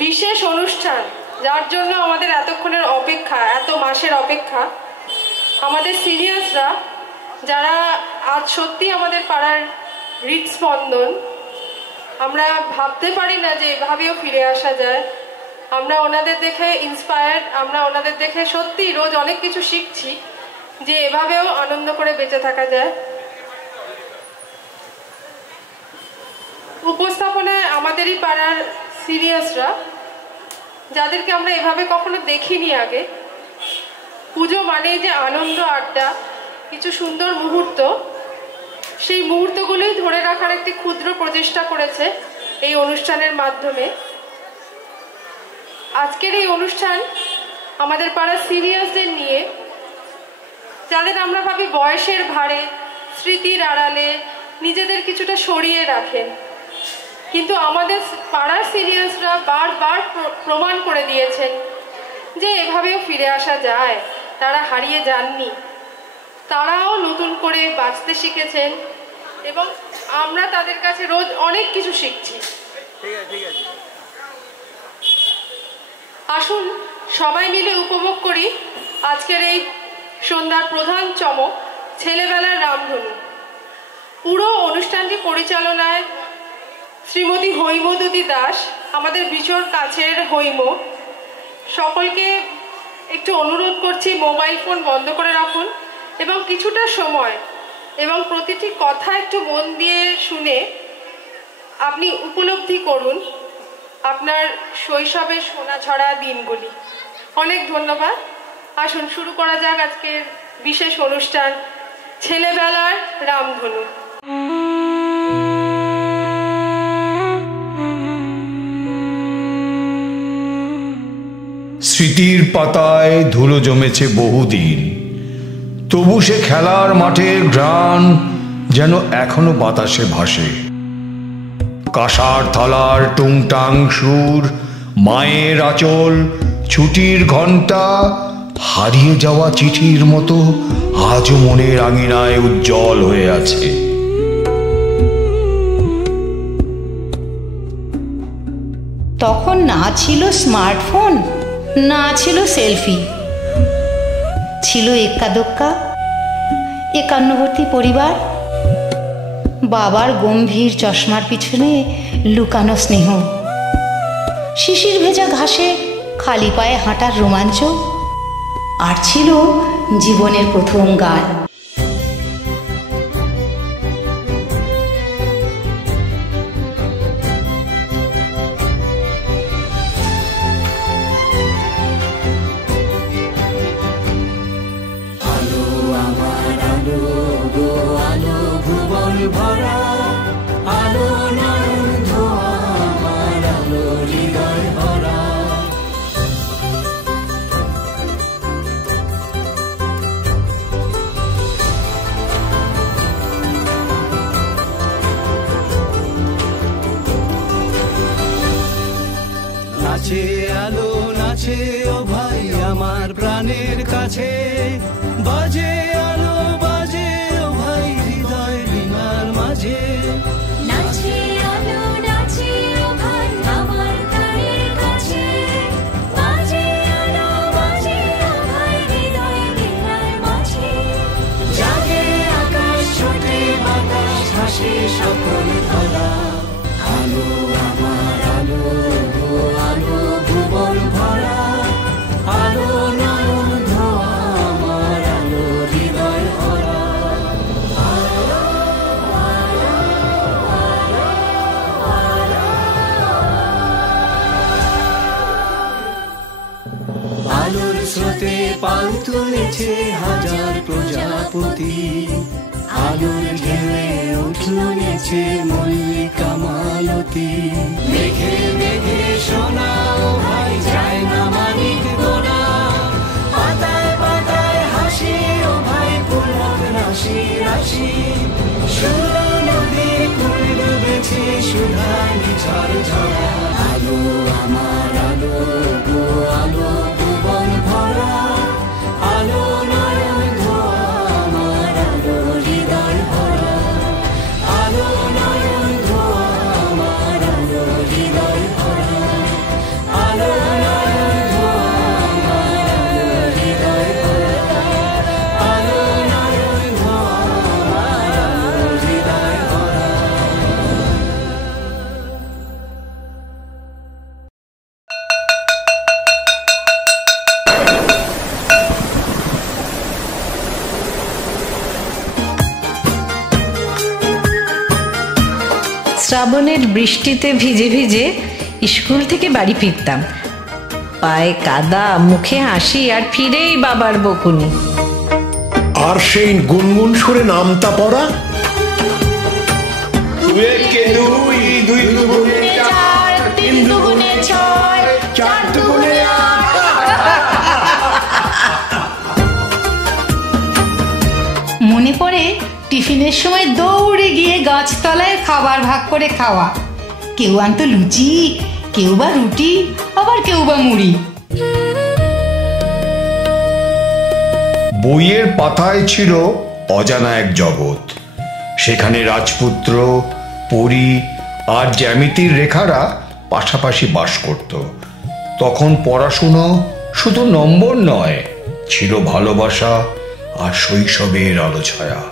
বিশেষ অনুষ্ঠান যার জন্য আমাদের এতক্ষণের অপেক্ষা এত মাসের অপেক্ষা আমাদের সিনিয়র্সরা যারা আজ সত্যি আমাদের পাড়ার হৃদস্পন্দন আমরা ভাবতে পারি না যে এভাবেও ফিরে আসা যায় আমরা ওনাদের দেখে ইন্সপায়ার্ড আমরা ওনাদের দেখে সত্যি রোজ অনেক কিছু শিখছি যে এভাবেও আনন্দ করে বেঁচে থাকা যায় উপস্থাপনায় আমাদেরই পাড়ার সিনিয়র্সরা যাদেরকে আমরা এভাবে কখনো দেখিনি আগে পুজো মানে যে আনন্দ আড্ডা কিছু সুন্দর মুহূর্ত সেই মুহূর্তগুলোই ধরে রাখার একটি ক্ষুদ্র প্রচেষ্টা করেছে এই অনুষ্ঠানের মাধ্যমে আজকের এই অনুষ্ঠান আমাদের পাড়ার সিনিয়র্সদের নিয়ে যাদের আমরা ভাবি বয়সের ভারে স্মৃতির আড়ালে নিজেদের কিছুটা সরিয়ে রাখেন কিন্তু আমাদের পাড়ার সিনিয়র্সরা বারবার প্রমাণ করে দিয়েছেন যে এভাবেও ফিরে আসা যায় তারা হারিয়ে যাননি তারাও নতুন করে বাঁচতে শিখেছেন এবং আমরা তাদের কাছে রোজ অনেক কিছু শিখছি আসুন সবাই মিলে উপভোগ করি আজকের এই সন্ধ্যার প্রধান চমক ছেলেবেলার রামধনু পুরো অনুষ্ঠানটি পরিচালনায় শ্রীমতী হৈমদতী দাস আমাদের ভীষণ কাছের হৈম সকলকে একটু অনুরোধ করছি মোবাইল ফোন বন্ধ করে রাখুন এবং কিছুটা সময় এবং প্রতিটি কথা একটু মন দিয়ে শুনে আপনি উপলব্ধি করুন আপনার শৈশবের সোনাঝরা দিনগুলি অনেক ধন্যবাদ আসুন শুরু করা যাক আজকের বিশেষ অনুষ্ঠান ছেলেবেলার রামধনু স্মৃতির পাতায় ধুলো জমেছে বহুদিন, তবু সে খেলার মাঠের ঘ্রাণ যেন এখনো বাতাসে ভাসে। কাঁসার থালার টুংটাং সুর, মায়ের আঁচল, ছুটির ঘণ্টা, হারিয়ে যাওয়া চিঠির মতো আজও মনের আঙিনায় উজ্জ্বল হয়ে আছে। তখন না ছিল স্মার্টফোন, না ছিল সেলফি, ছিল এক্কা দোক্কা একান্নবর্তী পরিবার, বাবার গম্ভীর চশমার পিছনে লুকানো স্নেহ, শিশির ভেজা ঘাসে খালি পায়ে হাঁটার রোমাঞ্চ, আর ছিল জীবনের প্রথম গান। নাচে আলো নাচে ও ভাই আমার প্রাণের কাছে, বাজে আলো বাজে ও ভাই হৃদয় রিঙার মাঝে। নাচে আলো নাচে ও ভাই আমার প্রাণের কাছে, বাজে আলো বাজে ও ভাই হৃদয় রিঙার মাঝে। জাগে আকাশ ছোটে বাতাস হাসে সকল ধরা, আলো আমার আলো আলো ভুবন ভরা, আলো নয়ন ধোয়া আমার আলো হৃদয় ভরা। আলোর স্রোতে পাল তুলেছে হাজার প্রজাপতি, আলোর ঢেউয়ে উঠলেছে মল্লিকা মালতী। মেঘে মেঘে সোনা ও ভাই যায় না মানিক গোনা, পাতায় পাতায় হাসি ও ভাই পুলক রাশি রাশি। সুরা নদীর কুল ডুবেছে সুধানি ঝড় ঝরা, আলো আমার আলো গো আলো ভুবন ভরা, আলো নয়ন ধোয়া আমার আলো হৃদয় ভরা, আলো নয়ন ধোয়া আমার আলো হৃদয় ভরা, আলো নয়ন ধোয়া আমার আলো হৃদয় ভরা, আলো নয়ন ধোয়া আমার আলো হৃদয় ভরা। শ্রাবণের বৃষ্টিতে ভিজে ভিজে স্কুল থেকে বাড়ি ফিরতাম, পায়ে কাদা মুখে হাসি আর ফিরেই বাবার বকুনি। আর সেই গুনগুন সুরে নামতা পড়া, মনে পড়ে টিফিনের সময় দৌড়ে গিয়ে গাছতলায় খাবার ভাগ করে খাওয়া, কেউ আনতো লুচি, কেউ বা রুটি, আবার কেউ বা মুড়ি। বইয়ের পাতায় ছিল অজানা এক জগৎ, সেখানে রাজপুত্র, পরী আর জ্যামিতির রেখারা পাশাপাশি বাস করত। তখন পড়াশুনো শুধু নম্বর নয়, ছিল ভালোবাসা আর শৈশবের আলো ছায়া।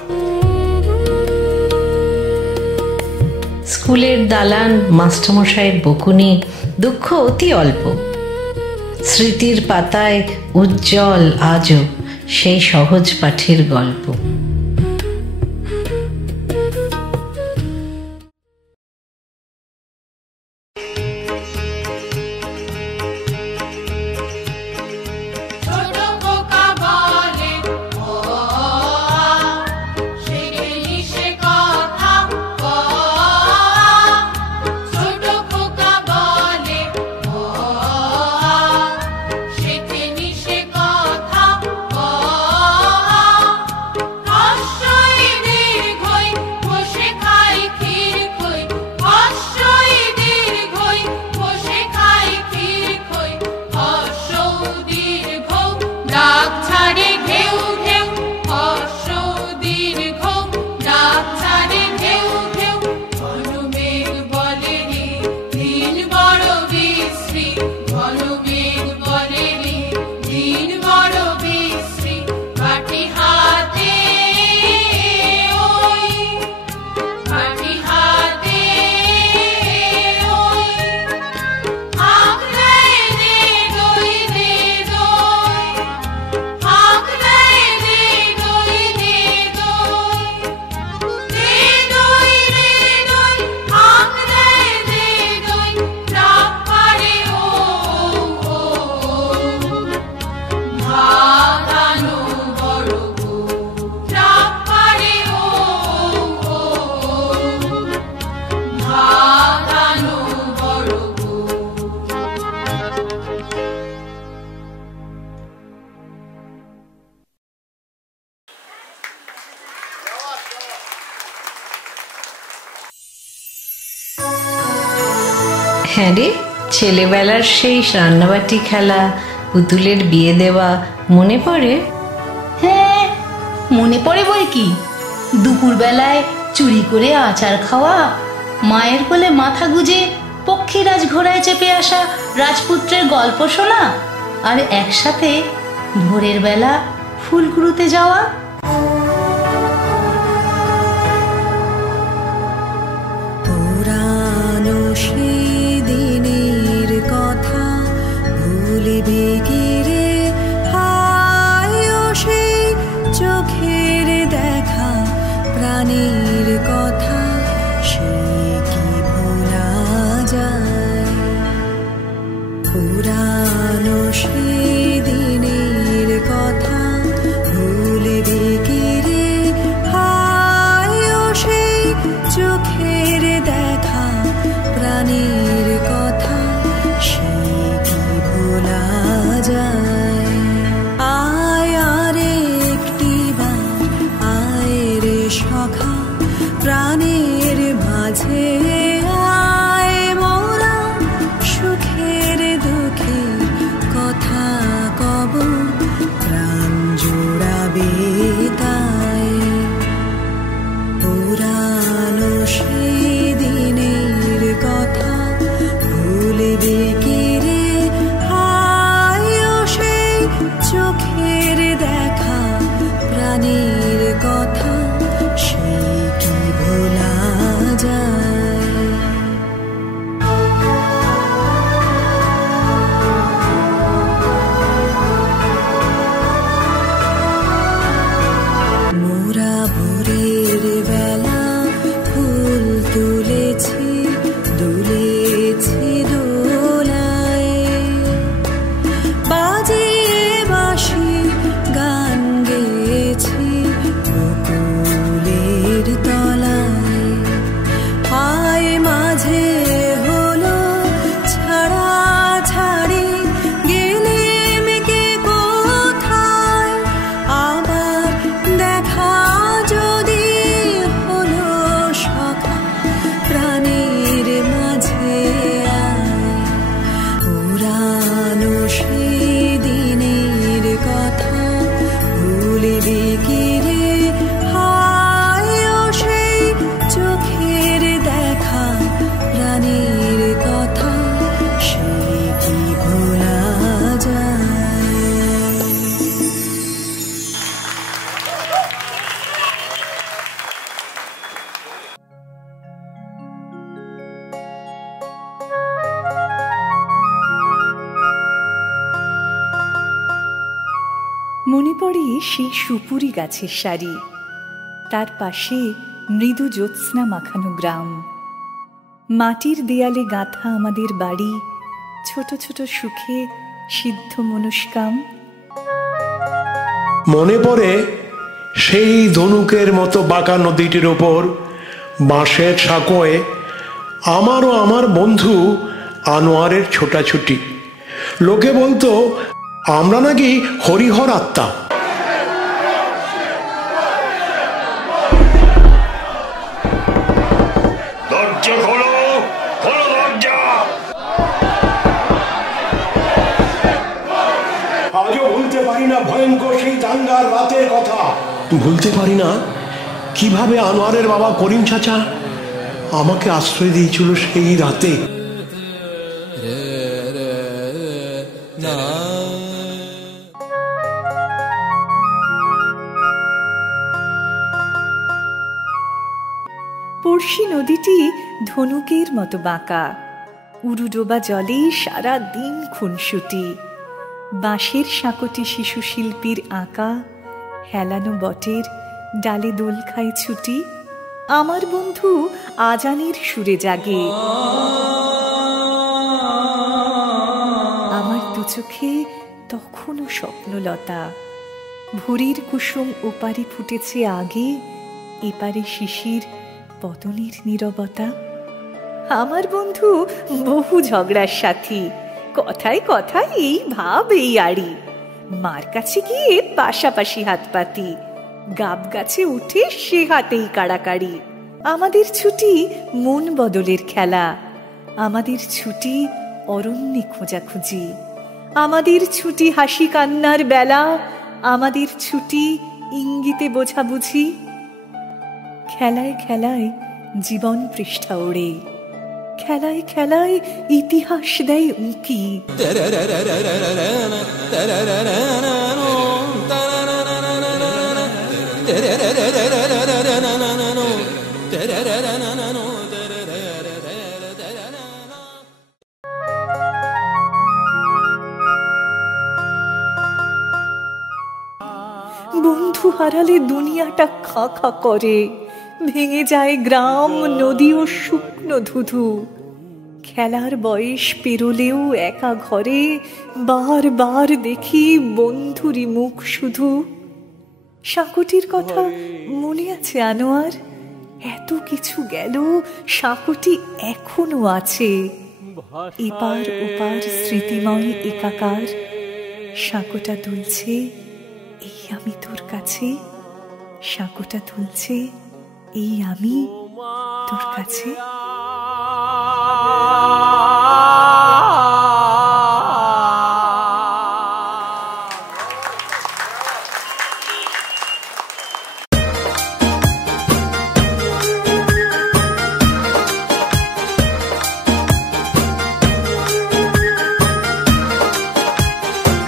স্কুলের দালান, মাস্টারমশাইয়ের বকুনি, দুঃখ অতি অল্প। স্মৃতির পাতায় উজ্জ্বল আজও সেই সহজ পাঠের গল্প। শিখে হ্যাঁ রে, ছেলেবেলার সেই রান্নাবাটি খেলা, পুতুলের বিয়ে দেওয়া মনে পড়ে? হ্যাঁ মনে পড়ে বই কি। দুপুরবেলায় চুরি করে আচার খাওয়া, মায়ের কোলে মাথা গুজে পক্ষীরাজ ঘোড়ায় চেপে আসা রাজপুত্রের গল্প শোনা, আর একসাথে ভোরের বেলা ফুল কুড়োতে যাওয়া। পুরানো সেই দিনের কথা ভুলিবি কি রে, হায় ও সেই চোখের দেখা প্রাণীর কথা, সে কি ভোলা যায়। পুরানো সেই দিনের কথা ভুলিবি কি রে, হায় ও সেই চোখের দেখা প্রাণীর কথা, সে কি ভোলা যায়। আয় আরে একটি বার আয় রে সখা, প্রাণের মাঝে আয় মোরা, সুখের দুঃখের কথা কব, প্রাণ জোড়াবে তাই। পুরানো সেই দিনের কথা ভুলিবি কি রে, হায় ও সেই চোখের দেখা প্রাণীর কথা, সে কি ভোলা যায়। মোরা ভোরের বেলা ফুল তুলেছি, দুলেছি দোলায়, বাজিয়ে বাঁশি গান গেয়েছি বকুলের তলায়। হায় মাঝে হলো ছাড়া ছাড়ি, গেলেম কে কোথায়, আবার দেখা যদি হলো সখা, প্রাণের মাঝে আয়। পুরানো সেই দিনের কথা ভুলিবি কি রে, হায় ও সেই চোখের দেখা প্রাণীর কথা, সে কি ভোলা যায়। মনে পড়ে সেই সুপুরি গাছের সারি, তার পাশে মৃদু জ্যোৎস্না মাখানো গ্রাম, মাটির দেয়ালে গাঁথা আমাদের বাড়ি, ছোট ছোট সুখে সিদ্ধ মনস্কাম। মনে পড়ে সেই ধনুকের মতো বাঁকা নদীটির ওপর বাঁশের সাঁকোয় আমার ও আমার বন্ধু আনোয়ারের ছোটাছুটি। লোকে বলতো আমরা নাকি হরিহর আত্মা। দরজা খোলো, খোলো দরজা। আজও ভুলতে পারি না ভয়ঙ্কর সেই দাঙ্গার রাতের কথা। ভুলতে পারি না কিভাবে আনোয়ারের বাবা করিম চাচা আমাকে আশ্রয় দিয়েছিল সেই রাতে। পড়শি নদীটি ধনুকের মতো বাঁকা, উরুডোবা জলে সারা দিন খুনসুটি, বাঁশের সাঁকোটি শিশু শিল্পীর আঁকা, হেলানো বটের ডালে দোল খায় ছুটি। আমার বন্ধু আজানের সুরে জাগে, আমার দু চোখে তখনও স্বপ্নলতা, ভোরের কুসুম ওপারে ফুটেছে আগে, এপারে শিশির পতনের নীরবতা। আমার বন্ধু বহু ঝগড়ার সাথী, কথায় কথায় এই ভাব এই আড়ি, মার কাছে গিয়ে পাশাপাশি হাত পাতি, গাব গাছে উঠে সে হাতেই কাড়াকাড়ি। আমাদের ছুটি মন বদলের খেলা, আমাদের ছুটি অরণ্যে খোঁজাখুঁজি, আমাদের ছুটি হাসি কান্নার বেলা, আমাদের ছুটি ইঙ্গিতে বোঝাবুঝি। খেলায় খেলায় জীবন পৃষ্ঠা ওড়ে, খেলায় খেলায় ইতিহাস দেয় উঁকি। বন্ধু হারালে দুনিয়াটা খা খা করে, ভেঙে যায় গ্রাম নদী ও শুকনো ধুধু। খেলার বয়স পেরোলেও একা ঘরে বারবার দেখি বন্ধুরই মুখ শুধু। সাঁকোটির কথা মনে আছে আনোয়ার? এত কিছু গেল, সাঁকোটি এখনো আছে। এপার ওপার স্মৃতিময় একাকার, সাঁকোটা দুলছে এই আমি তোর কাছে, সাঁকোটা দুলছে এই আমি তোর কাছে।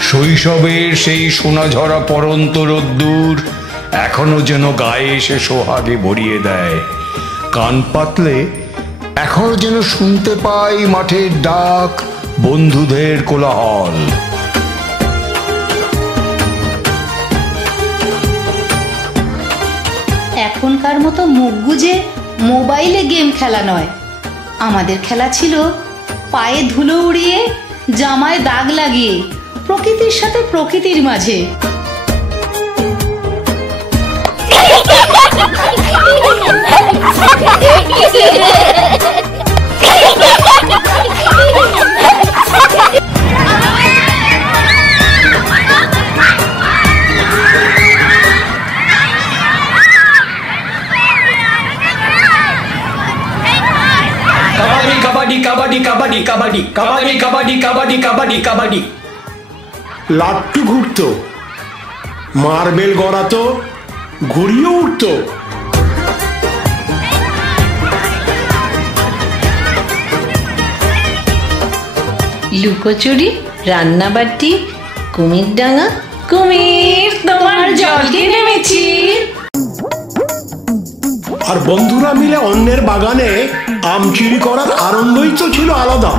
শৈশবের সেই সোনাঝরা পরন্ত রোদ্দুর এখনো যেন গায়ে এসে সোহাগে ভরিয়ে দেয়। কান পাতলে এখনো যেন শুনতে পাই মাঠের ডাক, বন্ধুদের কোলাহল। এখনকার মতো মুখ গুজে মোবাইলে গেম খেলা নয়, আমাদের খেলা ছিল পায়ে ধুলো উড়িয়ে, জামায় দাগ লাগিয়ে, প্রকৃতির সাথে প্রকৃতির মাঝে। কাবাডি কাবাডি কাবাডি কাবাডি কাবাডি কাবাডি কাবাডি কাবাডি কাবাডি। লাট্টু ঘুরতো, মার্বেল গড়াতো, ঘুরিও উঠতো। লুকোচুরি, রান্নাবাটি, কুমির ডাঙা, কুমির তোমার জলকে নেমেছি। আর বন্ধুরা মিলে অন্যের বাগানে আম চুরি করার আনন্দই তো ছিল আলাদা।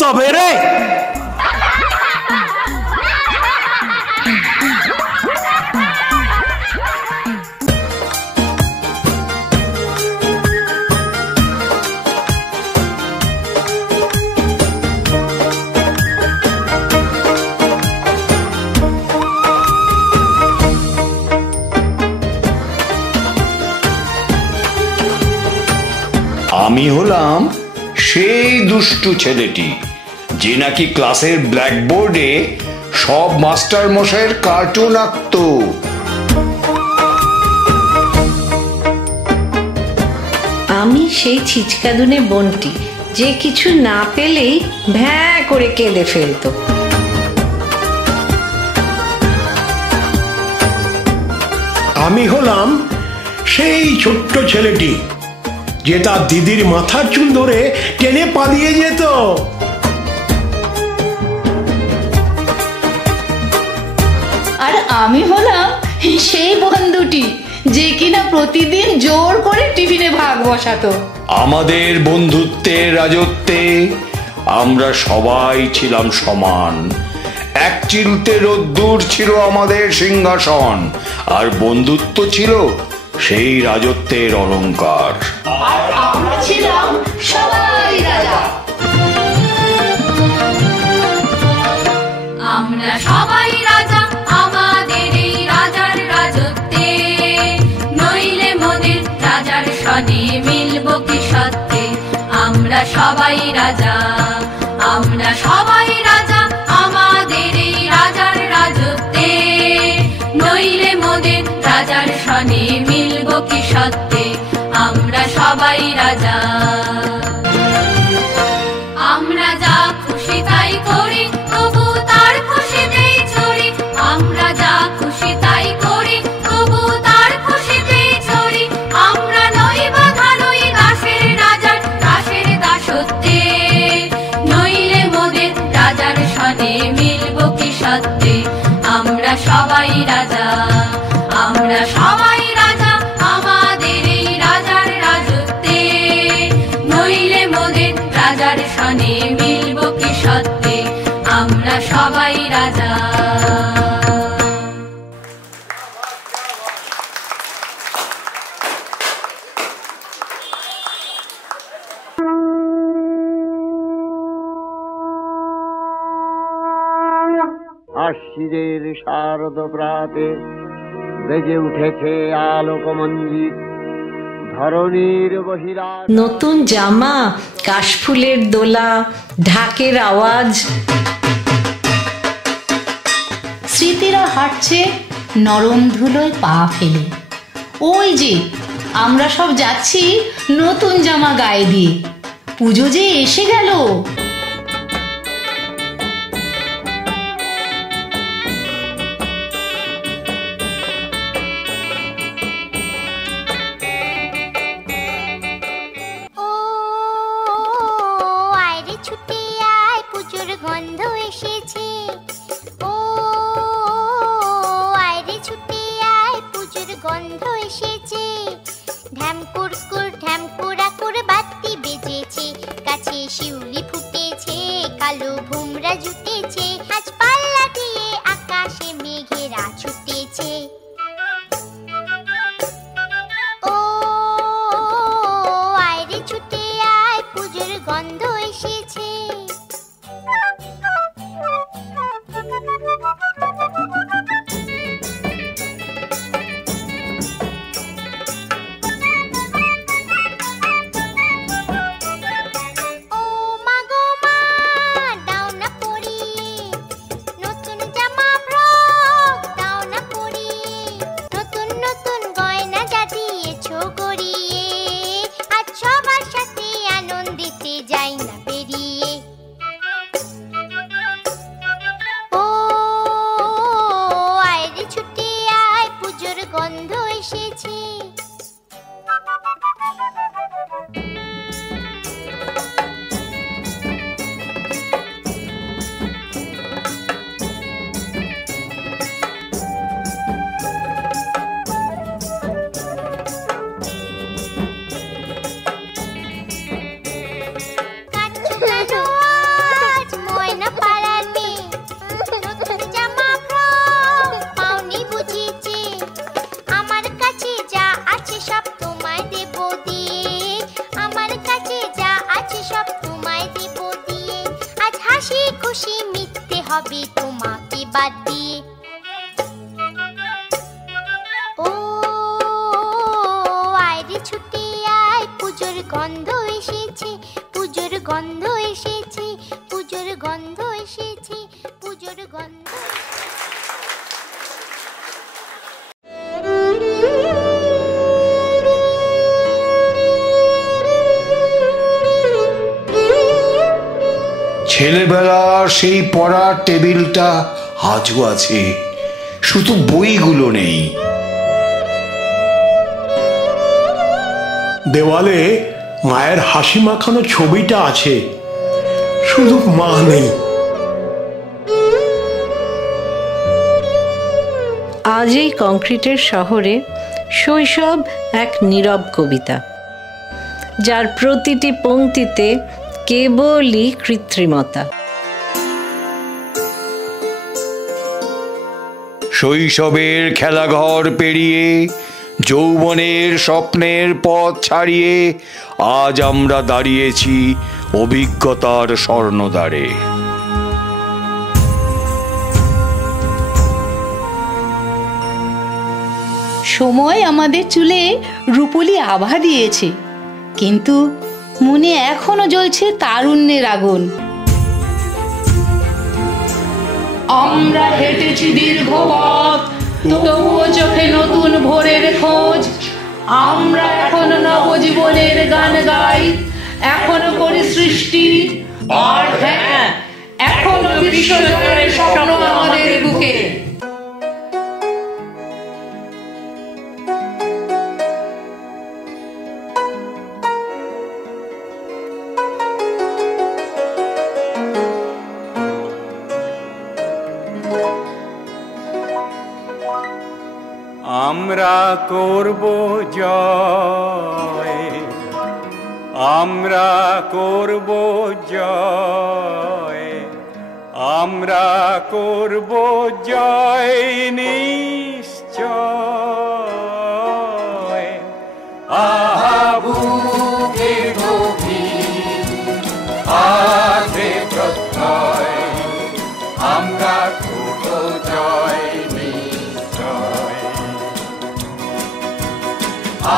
তবে রে আমি হলাম সেই দুষ্টু ছেলেটি যে নাকি ক্লাসের ব্ল্যাকবোর্ডে সব মাস্টার মশাইয়ের কার্টুন আঁকত। আমি সেই ছিচকাদুনে বোনটি যে কিছু না পেলেই ভ্যাঁ করে কেঁদে ফেলতো। আমি হলাম সেই ছোট্ট ছেলেটি যে তার দিদির মাথার চুল ধরে টেনে পালিয়ে যেত। আর আমি হলাম সেই বন্ধুটি যে কিনা প্রতিদিন জোর করে টিফিনে ভাগ বসাতো। আমাদের বন্ধুত্বের রাজত্বে আমরা সবাই ছিলাম সমান। এক চিলতে রোদ্দুর ছিল আমাদের সিংহাসন, আর বন্ধুত্ব ছিল সেই রাজত্বের অলংকার। আর আমরা ছিলাম সবাই রাজা। আমরা সবাই রাজা আমাদের এই রাজার রাজত্বে, নইলে মোদের রাজার সনে মিলব কি সত্যে। আমরা সবাই রাজা, আমরা সবাই রাজা আমাদের এই রাজার রাজত্বে, নইলে মোদের রাজার সনে সবাই রাজা। আমরা যা খুশি তাই করি, তবু তার খুশিতেই ছড়ি। আমরা যা খুশি তাই করি, তবু তার খুশিতেই ছড়ি। আমরা নই বাধা, নই দাসের রাজার, দাসের দাসত্বে। নইলে মোদের রাজার সনে মিলব কি সত্যে। আমরা সবাই রাজা, আমরা সবাই রাজা, আমাদের এই রাজার রাজত্বে। নইলে মোদের রাজার সনে মিলব কি সত্যে। আমরা সবাই রাজা। আশ্বিনের শারদ প্রাতে বেজে উঠেছে আলোকমঞ্জিত ধরণীর বহিরাগ। নতুন জামা, কাশফুলের দোলা, ঢাকের আওয়াজ। স্মৃতিরা হাঁটছে নরম ধুলোয় পা ফেলে। ওই যে আমরা সব যাচ্ছি নতুন জামা গায়ে দিয়ে। পুজো যে এসে গেল। শিউলি ফুটেছে, কালো ভুমরা জুটেছে, আজ পাল্লা দিয়ে আকাশে মেঘেরা ছুটেছে। ও আয়রে ছুটে আয়, পুজোর গন্ধ এসেছে। হবে তোমাকে বাদ দিয়ে। ও আয়রে ছুটে আয়, পুজোর গন্ধ এসেছে, পুজোর গন্ধ এসেছে, পুজোর গন্ধ এসেছে, পুজোর গন্ধ। ছেলেবেলার সেই পড়ার টেবিলটা আজও আছে, শুধু বইগুলো নেই। দেওয়ালে মায়ের হাসি মাখানো ছবিটা আছে, শুধু মা নেই। আজ এই কংক্রিটের শহরে শৈশব এক নীরব কবিতা, যার প্রতিটি পংক্তিতে কেবলই কৃত্রিমতা। শৈশবের খেলাঘর পেরিয়ে যৌবনের স্বপ্নের পথ ছাড়িয়ে আজ আমরা দাঁড়িয়েছি অভিজ্ঞতার স্বর্ণদ্বারে। সময় আমাদের চুলে রূপলি আভা দিয়েছে, কিন্তু মনে এখনো জ্বলছে তারুণ্যের আগুন। আমরা হেঁটেছি দীর্ঘ পথ, তবুও চোখে নতুন ভোরের খোঁজ। আমরা এখনো নবজীবনের গান গাই, এখনো করি সৃষ্টি, আর হ্যাঁ এখনো বিশ্বজয়ের স্বপ্ন আমাদের বুকে। আমরা করব জয়, আমরা করব জয়, আমরা করব জয় নিশ্চয়। আহা বুকের গভীর আছে প্রত্যয়, আমরা করব জয় নিশ্চয়।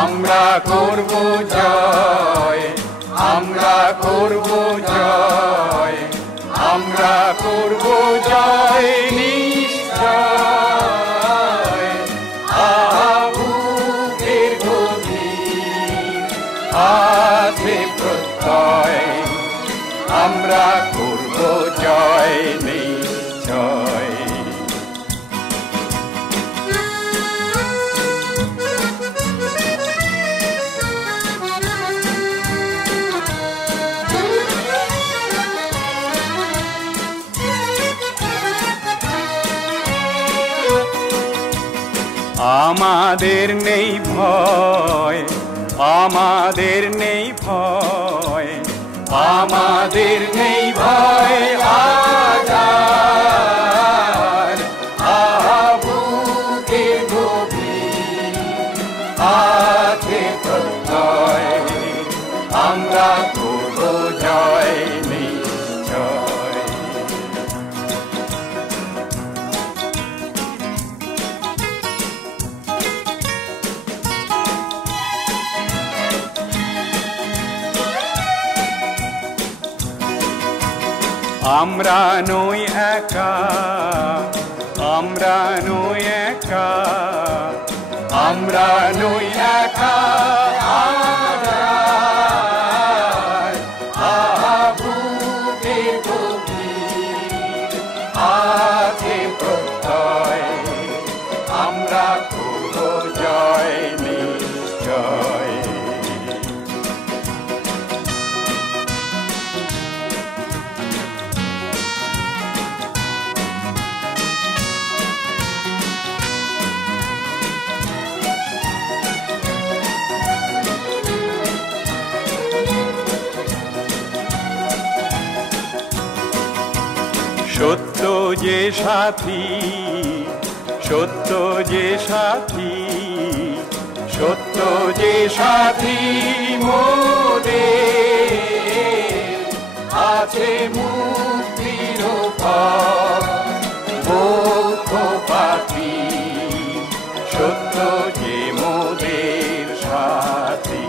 আমরা করব জয়, আমরা করব জয়, আমরা করব জয় নিশ্চয়। আহা বুকের গভীর আছে প্রত্যয়, আমরা করব জয় নিশ্চয়। আমাদের নেই ভয়, আমাদের নেই ভয়, আমাদের নেই ভয় আজার। আহা বুকের গভীর আছে প্রত্যয়, আমরা করব জয় নিশ্চয়। আমরা নই একা, আমরা নই একা, আমরা নই একা আধার। আহা বুকের গভীর আছে প্রত্যয়, আমরা করব জয় নিশ্চয়। সত্য যে সাথী, সত্য যে সাথী, সত্য যে সাথী মোদের, আছে মুক্তির পথ পক্ষপাতী। সত্য যে মোদের সাথী,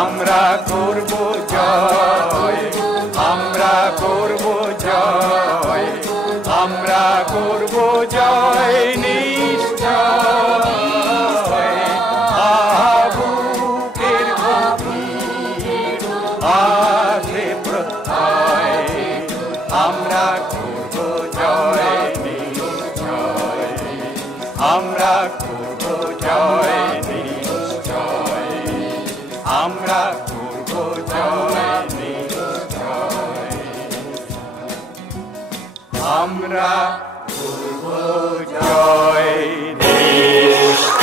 আমরা করব জয়, আমরা করব জয়, আমরা করব জয় নিশ্চয়। আহা বুকের গভীর আছে প্রত্যয়, আমরা করব জয় নিশ্চয়। আমরা করব জয় নিশ্চয়, আমরা করব জয় নিশ্চয়। আমরা করব জয় নিশ্চয়।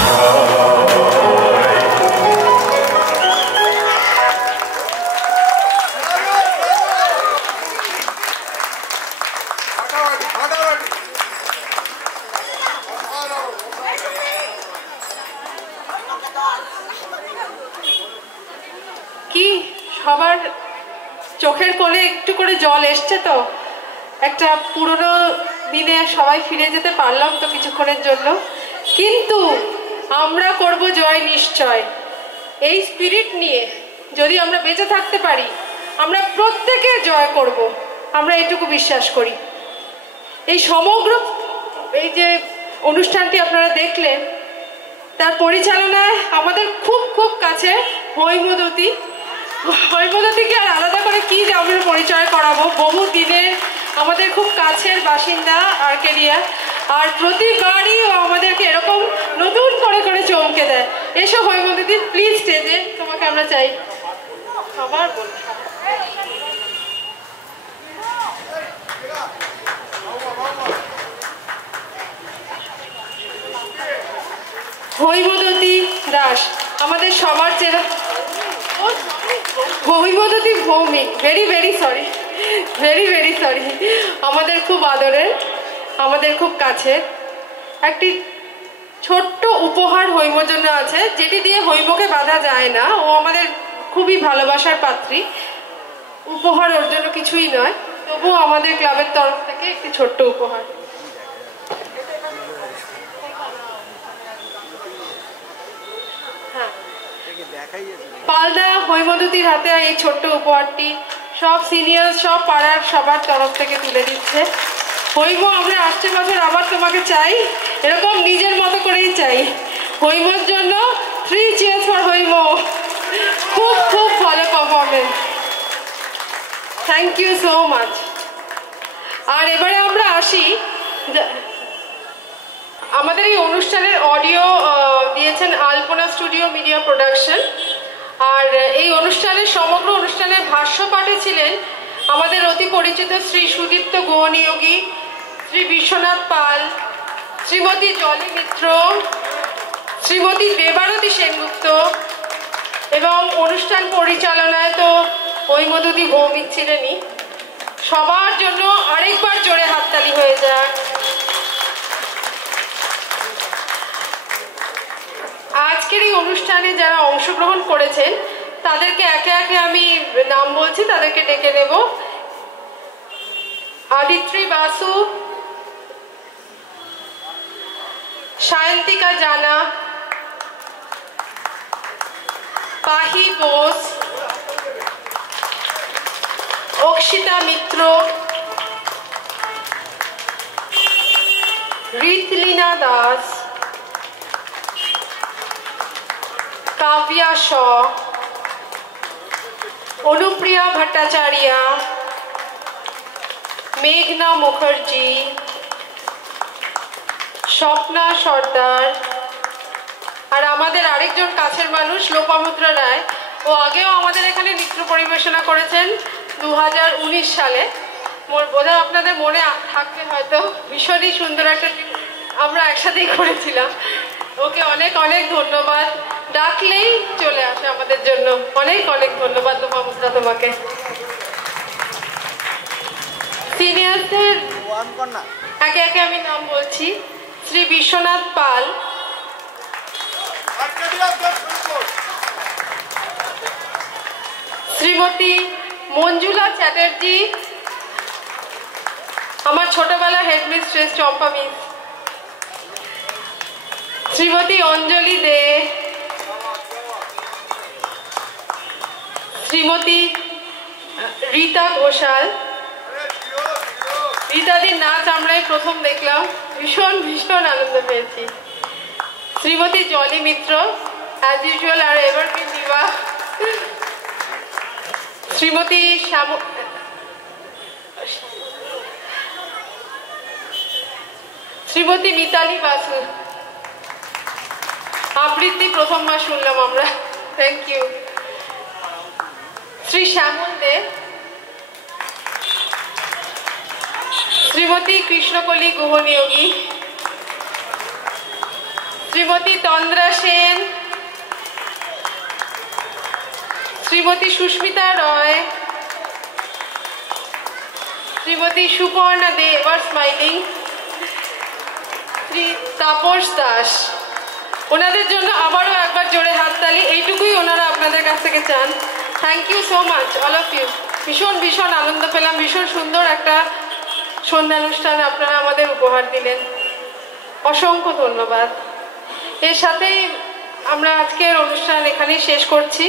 কি সবার চোখের কোণে একটু করে জল এসছে তো? একটা পুরনো দিনে সবাই ফিরে যেতে পারলাম তো কিছুক্ষণের জন্য। কিন্তু আমরা করব জয় নিশ্চয়, এই স্পিরিট নিয়ে যদি আমরা বেঁচে থাকতে পারি, আমরা প্রত্যেকে জয় করব, আমরা এটুকু বিশ্বাস করি। এই সমগ্র এই যে অনুষ্ঠানটি আপনারা দেখলেন, তার পরিচালনায় আমাদের খুব খুব কাছে হৈমদতী। হৈমদতীকে আর আলাদা করে কি আমরা পরিচয় করাবো, বহু দিনের আমাদের খুব কাছের বাসিন্দা আর্কেডিয়া, আর প্রতিবারই ও আমাদেরকে এরকম নতুন করে করে চমকে দেয়। এসো হৈমদতী, প্লিজ স্টেজে তোমাকে আমরা চাই। আবার বল, হৈমদতী দাস আমাদের সবার চেনা, Haimadati Bhowmik, very very sorry, very very sorry. আমাদের খুব আদরের, আমাদের খুব কাছের একটি ছোট্ট উপহার হৈমর জন্য আছে, যেটি দিয়ে হৈমকে বাঁধা যায় না। ও আমাদের খুবই ভালোবাসার পাত্রী, উপহার ওর জন্য কিছুই নয়, তবুও আমাদের ক্লাবের তরফ থেকে একটি ছোট্ট উপহার। পালদা হৈমদতীর হাতে এই ছোট্ট উপহারটি সব সিনিয়র, সব পাড়ার সবার তরফ থেকে তুলে দিচ্ছে। হৈম, আমরা আসছে বছর আবার তোমাকে চাই, এরকম নিজের মতো করেই চাই। হৈমর জন্য 3 cheers ফর হৈম। খুব খুব ভালো performance, thank you so much. আর এবারে আমরা আসি, আমাদের এই অনুষ্ঠানের অডিও দিয়েছেন আলপনা স্টুডিও মিডিয়া প্রোডাকশন। আর এই অনুষ্ঠানের সমগ্র অনুষ্ঠানের ভাষ্য পাঠে ছিলেন আমাদের অতি পরিচিত শ্রী সুদীপ্ত গুহনিয়োগী, শ্রী বিশ্বনাথ পাল, শ্রীমতী জলি মিত্র, শ্রীমতী দেবারতী সেনগুপ্ত, এবং অনুষ্ঠান পরিচালনায় তো হৈমদতী ভৌমিক ছিলেনই। সবার জন্য আরেকবার জোরে হাততালি হয়ে যায়। আজকের এই অনুষ্ঠানে যারা অংশগ্রহণ করেছেন তাদেরকে একে একে আমি নাম বলছি, তাদেরকে ডেকে নেব। আদিত্রি বাসু, সায়ন্তিকা জানা, পাহি বোস, অক্ষিতা মিত্র, ঋতলীনা দাস, কাব্যা শ, অনুপ্রিয়া ভট্টাচার্য, মেঘনা মুখার্জি, স্বপ্না সর্দার, আর আমাদের আরেকজন কাছের মানুষ লোপামুদ্রা রায়। ও আগেও আমাদের এখানে নৃত্য পরিবেশনা করেছেন 2019 সালে। বোধহয় আপনাদের মনে থাকবে হয়তো, ভীষণই সুন্দর একটা আমরা একসাথেই করেছিলাম। ওকে অনেক অনেক ধন্যবাদ, ডাকলেই চলে আসে আমাদের জন্য। অনেক অনেক ধন্যবাদ লোপামুদ্রা তোমাকে। সিনিয়রদের একে একে আমি নাম বলছি। শ্রী বিশ্বনাথ পাল, শ্রীমতী মঞ্জুলা চ্যাটার্জি, আমার ছোটবেলা হেডমিস্ট্রেস চম্পা মিস, শ্রীমতী অঞ্জলি দে, শ্রীমতী রীতা ঘোষাল। রীতাদির নাচ আমরাই প্রথম দেখলাম, ভীষণ ভীষণ আনন্দ পেয়েছি। শ্রীমতী জলি মিত্র, অ্যাজ ইউজুয়াল আর এভারগ্রিন দিবা। শ্রীমতী শ্রীমতী মিতালি বাসু, আবৃত্তি প্রথমবার শুনলাম আমরা, thank you. Shri Shyamal Dey, Shrimati Krishnakali Guhaniyogi, Shrimati Tandra Sen, Shrimati Susmita Roy, Shrimati Suparna Dey, ever smiling, Shri Tapas Das. ওনাদের জন্য আবারও একবার জোরে হাততালি, এইটুকুই ওনারা আপনাদের কাছ থেকে চান। Thank you so much all of you. ভীষণ ভীষণ আনন্দ পেলাম, ভীষণ সুন্দর একটা সন্ধ্যানুষ্ঠান আপনারা আমাদের উপহার দিলেন, অসংখ্য ধন্যবাদ। এর সাথেই আমরা আজকের অনুষ্ঠান এখানেই শেষ করছি।